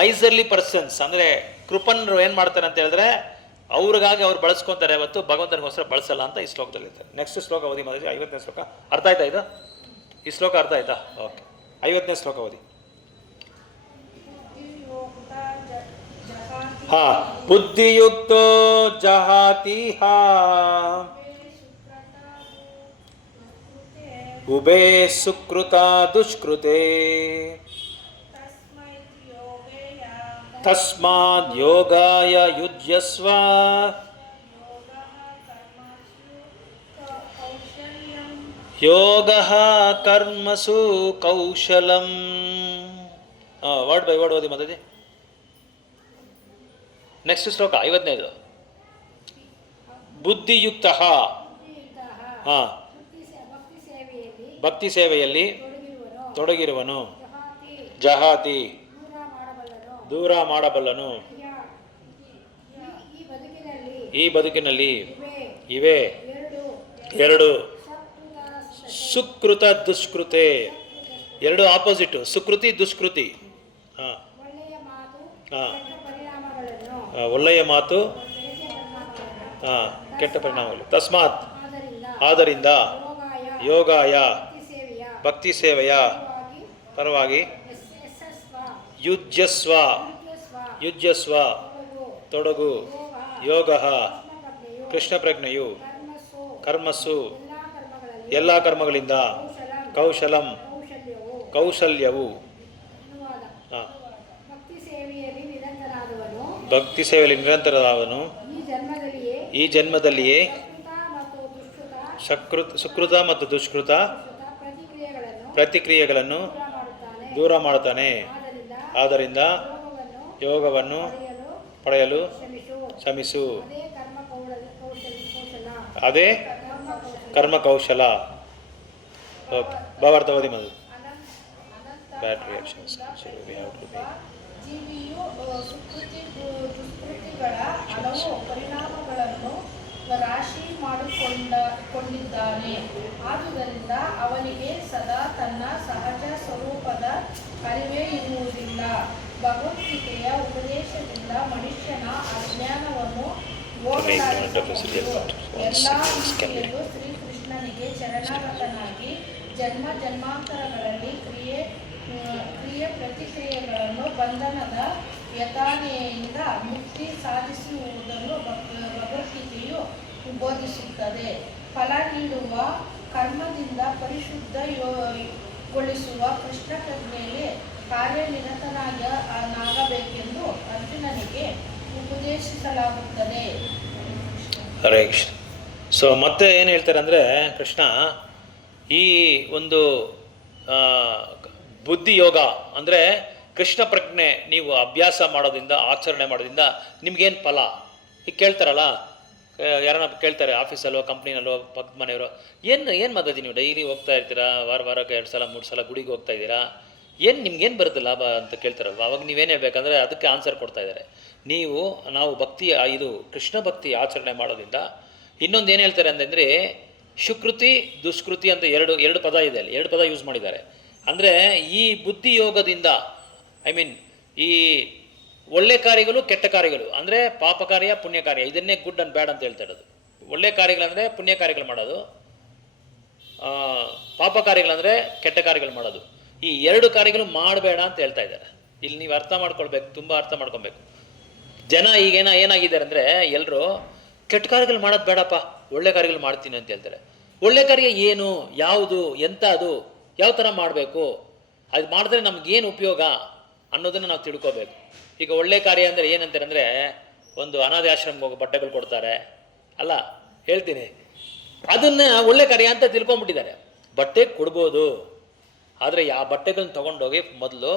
ಮೈಸರ್ಲಿ ಪರ್ಸನ್ಸ್ ಅಂದರೆ ಕೃಪಣರು ಏನು ಮಾಡ್ತಾರೆ ಅಂತ ಹೇಳಿದ್ರೆ ಅವ್ರಿಗಾಗಿ ಅವ್ರು ಬಳಸ್ಕೊತಾರೆ, ಹೊತ್ತು ಭಗವಂತನಿಗೋಸ್ಕರ ಬಳಸಲ್ಲ ಅಂತ ಈ ಶ್ಲೋಕದಲ್ಲಿ ಇರ್ತಾರೆ. ನೆಕ್ಸ್ಟ್ ಶ್ಲೋಕ ಓದಿ ಮಾತಾಡಿ, 50ನೇ ಶ್ಲೋಕ. ಅರ್ಥ ಆಯ್ತಾ ಇದು? ಈ ಶ್ಲೋಕ ಅರ್ಥ ಆಯ್ತಾ? ಓಕೆ, 50ನೇ ಶ್ಲೋಕ ಓದಿ. ಹಾ, ಬುದ್ಧಿಯುಕ್ತೋ ಜಹಾತಿ ಹಾ ಉಭೇ ಸುಕೃತ ದುಷ್ಕೃತೆ ತಸ್ಮಾದ್ ಯೋಗಾಯ ಯುಜ್ಯಸ್ವ ಯೋಗಃ ಕರ್ಮಸು ಕೌಶಲಂ. ವರ್ಡ್ ಬೈ ವರ್ಡ್ ಓದಿ ಮಾತಾಡಿ. ನೆಕ್ಸ್ಟ್ ಶ್ಲೋಕ 55. ಬುದ್ಧಿಯುಕ್ತ ಭಕ್ತಿ ಸೇವೆಯಲ್ಲಿ ತೊಡಗಿರುವನು ಜಹಾತಿ ದೂರ ಮಾಡಬಲ್ಲನು. ಈ ಬದುಕಿನಲ್ಲಿ ಇವೆ ಎರಡು ಸುಕೃತ ದುಷ್ಕೃತೆ, ಎರಡು ಆಪೋಸಿಟ್, ಸುಕೃತಿ ದುಷ್ಕೃತಿ. ಒಳ್ಳೆಯ ಮಾತು ಕೆಟ್ಟ ಪರಿಣಾಮಗಳು. ತಸ್ಮಾತ್ ಆದ್ದರಿಂದ ಯೋಗಾಯ ಭಕ್ತಿ ಸೇವೆಯ ಪರವಾಗಿ ಯುಜ್ಯಸ್ವ ತೊಡಗು. ಯೋಗ ಕೃಷ್ಣ ಪ್ರಜ್ಞೆಯು ಕರ್ಮಸ್ಸು ಎಲ್ಲ ಕರ್ಮಗಳಿಂದ ಕೌಶಲ್ಯವು. ಭಕ್ತಿ ಸೇವೆಯಲ್ಲಿ ನಿರಂತರವಾದವನು ಈ ಜನ್ಮದಲ್ಲಿಯೇ ಸುಕೃತ ಮತ್ತು ದುಷ್ಕೃತ ಪ್ರತಿಕ್ರಿಯೆಗಳನ್ನು ದೂರ ಮಾಡುತ್ತಾನೆ. ಆದ್ದರಿಂದ ಯೋಗವನ್ನು ಪಡೆಯಲು ಶ್ರಮಿಸು. ಅದೇ ಕರ್ಮ ಕೌಶಲ. ಓಕೆ, ಭಾವಾರ್ಥ ಓದಿ ಮೊದಲು. Bad reactions we have to be. ಜೀವಿಯು ಸುಕೃತಿ ದುಷ್ಕೃತಿಗಳ ಹಲವು ಪರಿಣಾಮಗಳನ್ನು ರಾಶಿ ಮಾಡಿಕೊಂಡಿದ್ದಾನೆ. ಆದುದರಿಂದ ಅವನಿಗೆ ಸದಾ ತನ್ನ ಸಹಜ ಸ್ವರೂಪದ ಅರಿವೇ ಇರುವುದಿಲ್ಲ. ಭಗವದ್ಗೀತೆಯ ಉಪದೇಶದಿಂದ ಮನುಷ್ಯನ ಅಜ್ಞಾನವನ್ನು ಹೋಗಲಾಡಿಸಬಹುದು. ಎಲ್ಲ ರೀತಿಯಲ್ಲೂ ಶ್ರೀಕೃಷ್ಣನಿಗೆ ಶರಣಾಗತನಾಗಿ ಜನ್ಮ ಜನ್ಮಾಂತರಗಳಲ್ಲಿ ಕ್ರಿಯೆ ಪ್ರತಿಕ್ರಿಯೆಗಳನ್ನು ಬಂಧನದ ಯತನೆಯಿಂದ ಮುಕ್ತಿ ಸಾಧಿಸುವುದನ್ನು ಭಗವದ್ಗೀತೆಯು ಬೋಧಿಸುತ್ತದೆ. ಫಲ ನೀಡುವ ಕರ್ಮದಿಂದ ಪರಿಶುದ್ಧಗೊಳಿಸುವ ಕೃಷ್ಣ ಪ್ರಜ್ಞೆಯಲ್ಲಿ ಕಾರ್ಯನಿರತನಾಗಬೇಕೆಂದು ಅರ್ಜುನನಿಗೆ ಉಪದೇಶಿಸಲಾಗುತ್ತದೆ. ಹರೇ ಕೃಷ್ಣ. ಸೊ ಮತ್ತೆ ಏನು ಹೇಳ್ತಾರೆ ಅಂದರೆ ಕೃಷ್ಣ ಈ ಒಂದು ಬುದ್ಧಿ ಯೋಗ ಅಂದರೆ ಕೃಷ್ಣ ಪ್ರಜ್ಞೆ ನೀವು ಅಭ್ಯಾಸ ಮಾಡೋದ್ರಿಂದ ಆಚರಣೆ ಮಾಡೋದ್ರಿಂದ ನಿಮ್ಗೇನು ಫಲ ಈಗ ಕೇಳ್ತಾರಲ್ಲ, ಯಾರನ್ನ ಕೇಳ್ತಾರೆ ಆಫೀಸಲ್ಲೋ ಕಂಪ್ನಿನಲ್ಲೋ ಪಕ್ಕದ ಮನೆಯವರು, ಏನು ಮಾತಾಡಿ ನೀವು ಡೈಲಿ ಹೋಗ್ತಾ ಇರ್ತೀರಾ, ವಾರಕ್ಕೆ 2 ಸಲ 3 ಸಲ ಗುಡಿಗೆ ಹೋಗ್ತಾ ಇದ್ದೀರಾ, ನಿಮ್ಗೇನು ಬರುತ್ತೆ ಲಾಭ ಅಂತ ಕೇಳ್ತಾರಲ್ವ. ಅವಾಗ ನೀವೇನು ಹೇಳ್ಬೇಕಂದ್ರೆ ಅದಕ್ಕೆ ಆನ್ಸರ್ ಕೊಡ್ತಾ ಇದ್ದಾರೆ. ನಾವು ಭಕ್ತಿ ಇದು ಕೃಷ್ಣ ಭಕ್ತಿ ಆಚರಣೆ ಮಾಡೋದ್ರಿಂದ ಇನ್ನೊಂದು ಏನು ಹೇಳ್ತಾರೆ ಅಂತಂದರೆ ಸುಕೃತಿ ದುಷ್ಕೃತಿ ಅಂತ ಎರಡು ಪದ ಇದೆ ಅಲ್ಲಿ, 2 ಪದ ಯೂಸ್ ಮಾಡಿದ್ದಾರೆ. ಅಂದರೆ ಈ ಬುದ್ಧಿ ಯೋಗದಿಂದ ಈ ಒಳ್ಳೆ ಕಾರ್ಯಗಳು ಕೆಟ್ಟ ಕಾರ್ಯಗಳು ಅಂದರೆ ಪಾಪ ಕಾರ್ಯ ಪುಣ್ಯ ಕಾರ್ಯ, ಇದನ್ನೇ ಗುಡ್ ಆ್ಯಂಡ್ ಬ್ಯಾಡ್ ಅಂತ ಹೇಳ್ತಾ ಇರೋದು. ಒಳ್ಳೆ ಕಾರ್ಯಗಳಂದರೆ ಪುಣ್ಯ ಕಾರ್ಯಗಳು ಮಾಡೋದು, ಪಾಪ ಕಾರ್ಯಗಳಂದರೆ ಕೆಟ್ಟ ಕಾರ್ಯಗಳು ಮಾಡೋದು. ಈ 2 ಕಾರ್ಯಗಳು ಮಾಡಬೇಡ ಅಂತ ಹೇಳ್ತಾ ಇದ್ದಾರೆ. ಇಲ್ಲಿ ನೀವು ಅರ್ಥ ಮಾಡ್ಕೊಳ್ಬೇಕು, ತುಂಬ ಅರ್ಥ ಮಾಡ್ಕೊಬೇಕು. ಜನ ಈಗೇನ ಏನಾಗಿದ್ದಾರೆ ಅಂದರೆ ಎಲ್ಲರೂ ಕೆಟ್ಟ ಕಾರ್ಯಗಳು ಮಾಡೋದು ಬೇಡಪ್ಪ, ಒಳ್ಳೆ ಕಾರ್ಯಗಳು ಮಾಡ್ತೀನಿ ಅಂತ ಹೇಳ್ತಾರೆ. ಒಳ್ಳೆ ಕಾರ್ಯ ಏನು, ಯಾವುದು, ಎಂಥ ಅದು, ಯಾವ ಥರ ಮಾಡಬೇಕು, ಅದು ಮಾಡಿದ್ರೆ ನಮಗೇನು ಉಪಯೋಗ ಅನ್ನೋದನ್ನು ನಾವು ತಿಳ್ಕೊಬೇಕು. ಈಗ ಒಳ್ಳೆ ಕಾರ್ಯ ಅಂದರೆ ಏನಂತಾರೆ ಅಂದರೆ ಒಂದು ಅನಾಥ ಆಶ್ರಮಕ್ಕೆ ಹೋಗಿ ಬಟ್ಟೆಗಳು ಕೊಡ್ತಾರೆ ಅಲ್ಲ, ಹೇಳ್ತೀನಿ, ಅದನ್ನು ಒಳ್ಳೆ ಕಾರ್ಯ ಅಂತ ತಿಳ್ಕೊಂಬಿಟ್ಟಿದ್ದಾರೆ. ಬಟ್ಟೆ ಕೊಡ್ಬೋದು, ಆದರೆ ಆ ಬಟ್ಟೆಗಳನ್ನ ತೊಗೊಂಡೋಗಿ ಮೊದಲು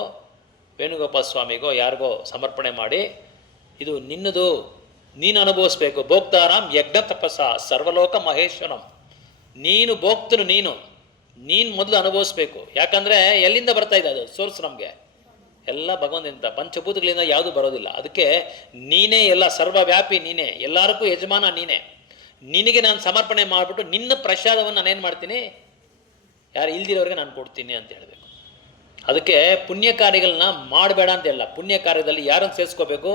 ವೇಣುಗೋಪಾಲ ಸ್ವಾಮಿಗೋ ಯಾರಿಗೋ ಸಮರ್ಪಣೆ ಮಾಡಿ, ಇದು ನಿನ್ನದು, ನೀನು ಅನುಭವಿಸ್ಬೇಕು. ಭೋಕ್ತಾರಾಮ್ ಯಜ್ಞ ತಪಸ್ಸ ಸರ್ವಲೋಕ ಮಹೇಶ್ವರಂ, ನೀನು ಭೋಕ್ತನು, ನೀನು ಮೊದಲು ಅನುಭವಿಸ್ಬೇಕು. ಯಾಕಂದರೆ ಎಲ್ಲಿಂದ ಬರ್ತಾ ಇದೆ ಅದು ಸೋರ್ಸ್? ನಮಗೆ ಎಲ್ಲ ಭಗವಂತನಿಂದ, ಪಂಚಭೂತಗಳಿಂದ ಯಾವುದೂ ಬರೋದಿಲ್ಲ. ಅದಕ್ಕೆ ನೀನೇ ಎಲ್ಲ ಸರ್ವವ್ಯಾಪಿ, ನೀನೇ ಎಲ್ಲರಿಗೂ ಯಜಮಾನ, ನಿನಗೆ ನಾನು ಸಮರ್ಪಣೆ ಮಾಡಿಬಿಟ್ಟು ನಿನ್ನ ಪ್ರಸಾದವನ್ನು ನಾನೇನು ಮಾಡ್ತೀನಿ, ಯಾರು ಇಲ್ದಿರೋರಿಗೆ ನಾನು ಕೊಡ್ತೀನಿ ಅಂತ ಹೇಳಬೇಕು. ಅದಕ್ಕೆ ಪುಣ್ಯ ಕಾರ್ಯಗಳನ್ನ ಮಾಡಬೇಡ ಅಂತ ಹೇಳಲ್ಲ. ಪುಣ್ಯ ಕಾರ್ಯದಲ್ಲಿ ಯಾರನ್ನು ಸೇರಿಸ್ಕೋಬೇಕು?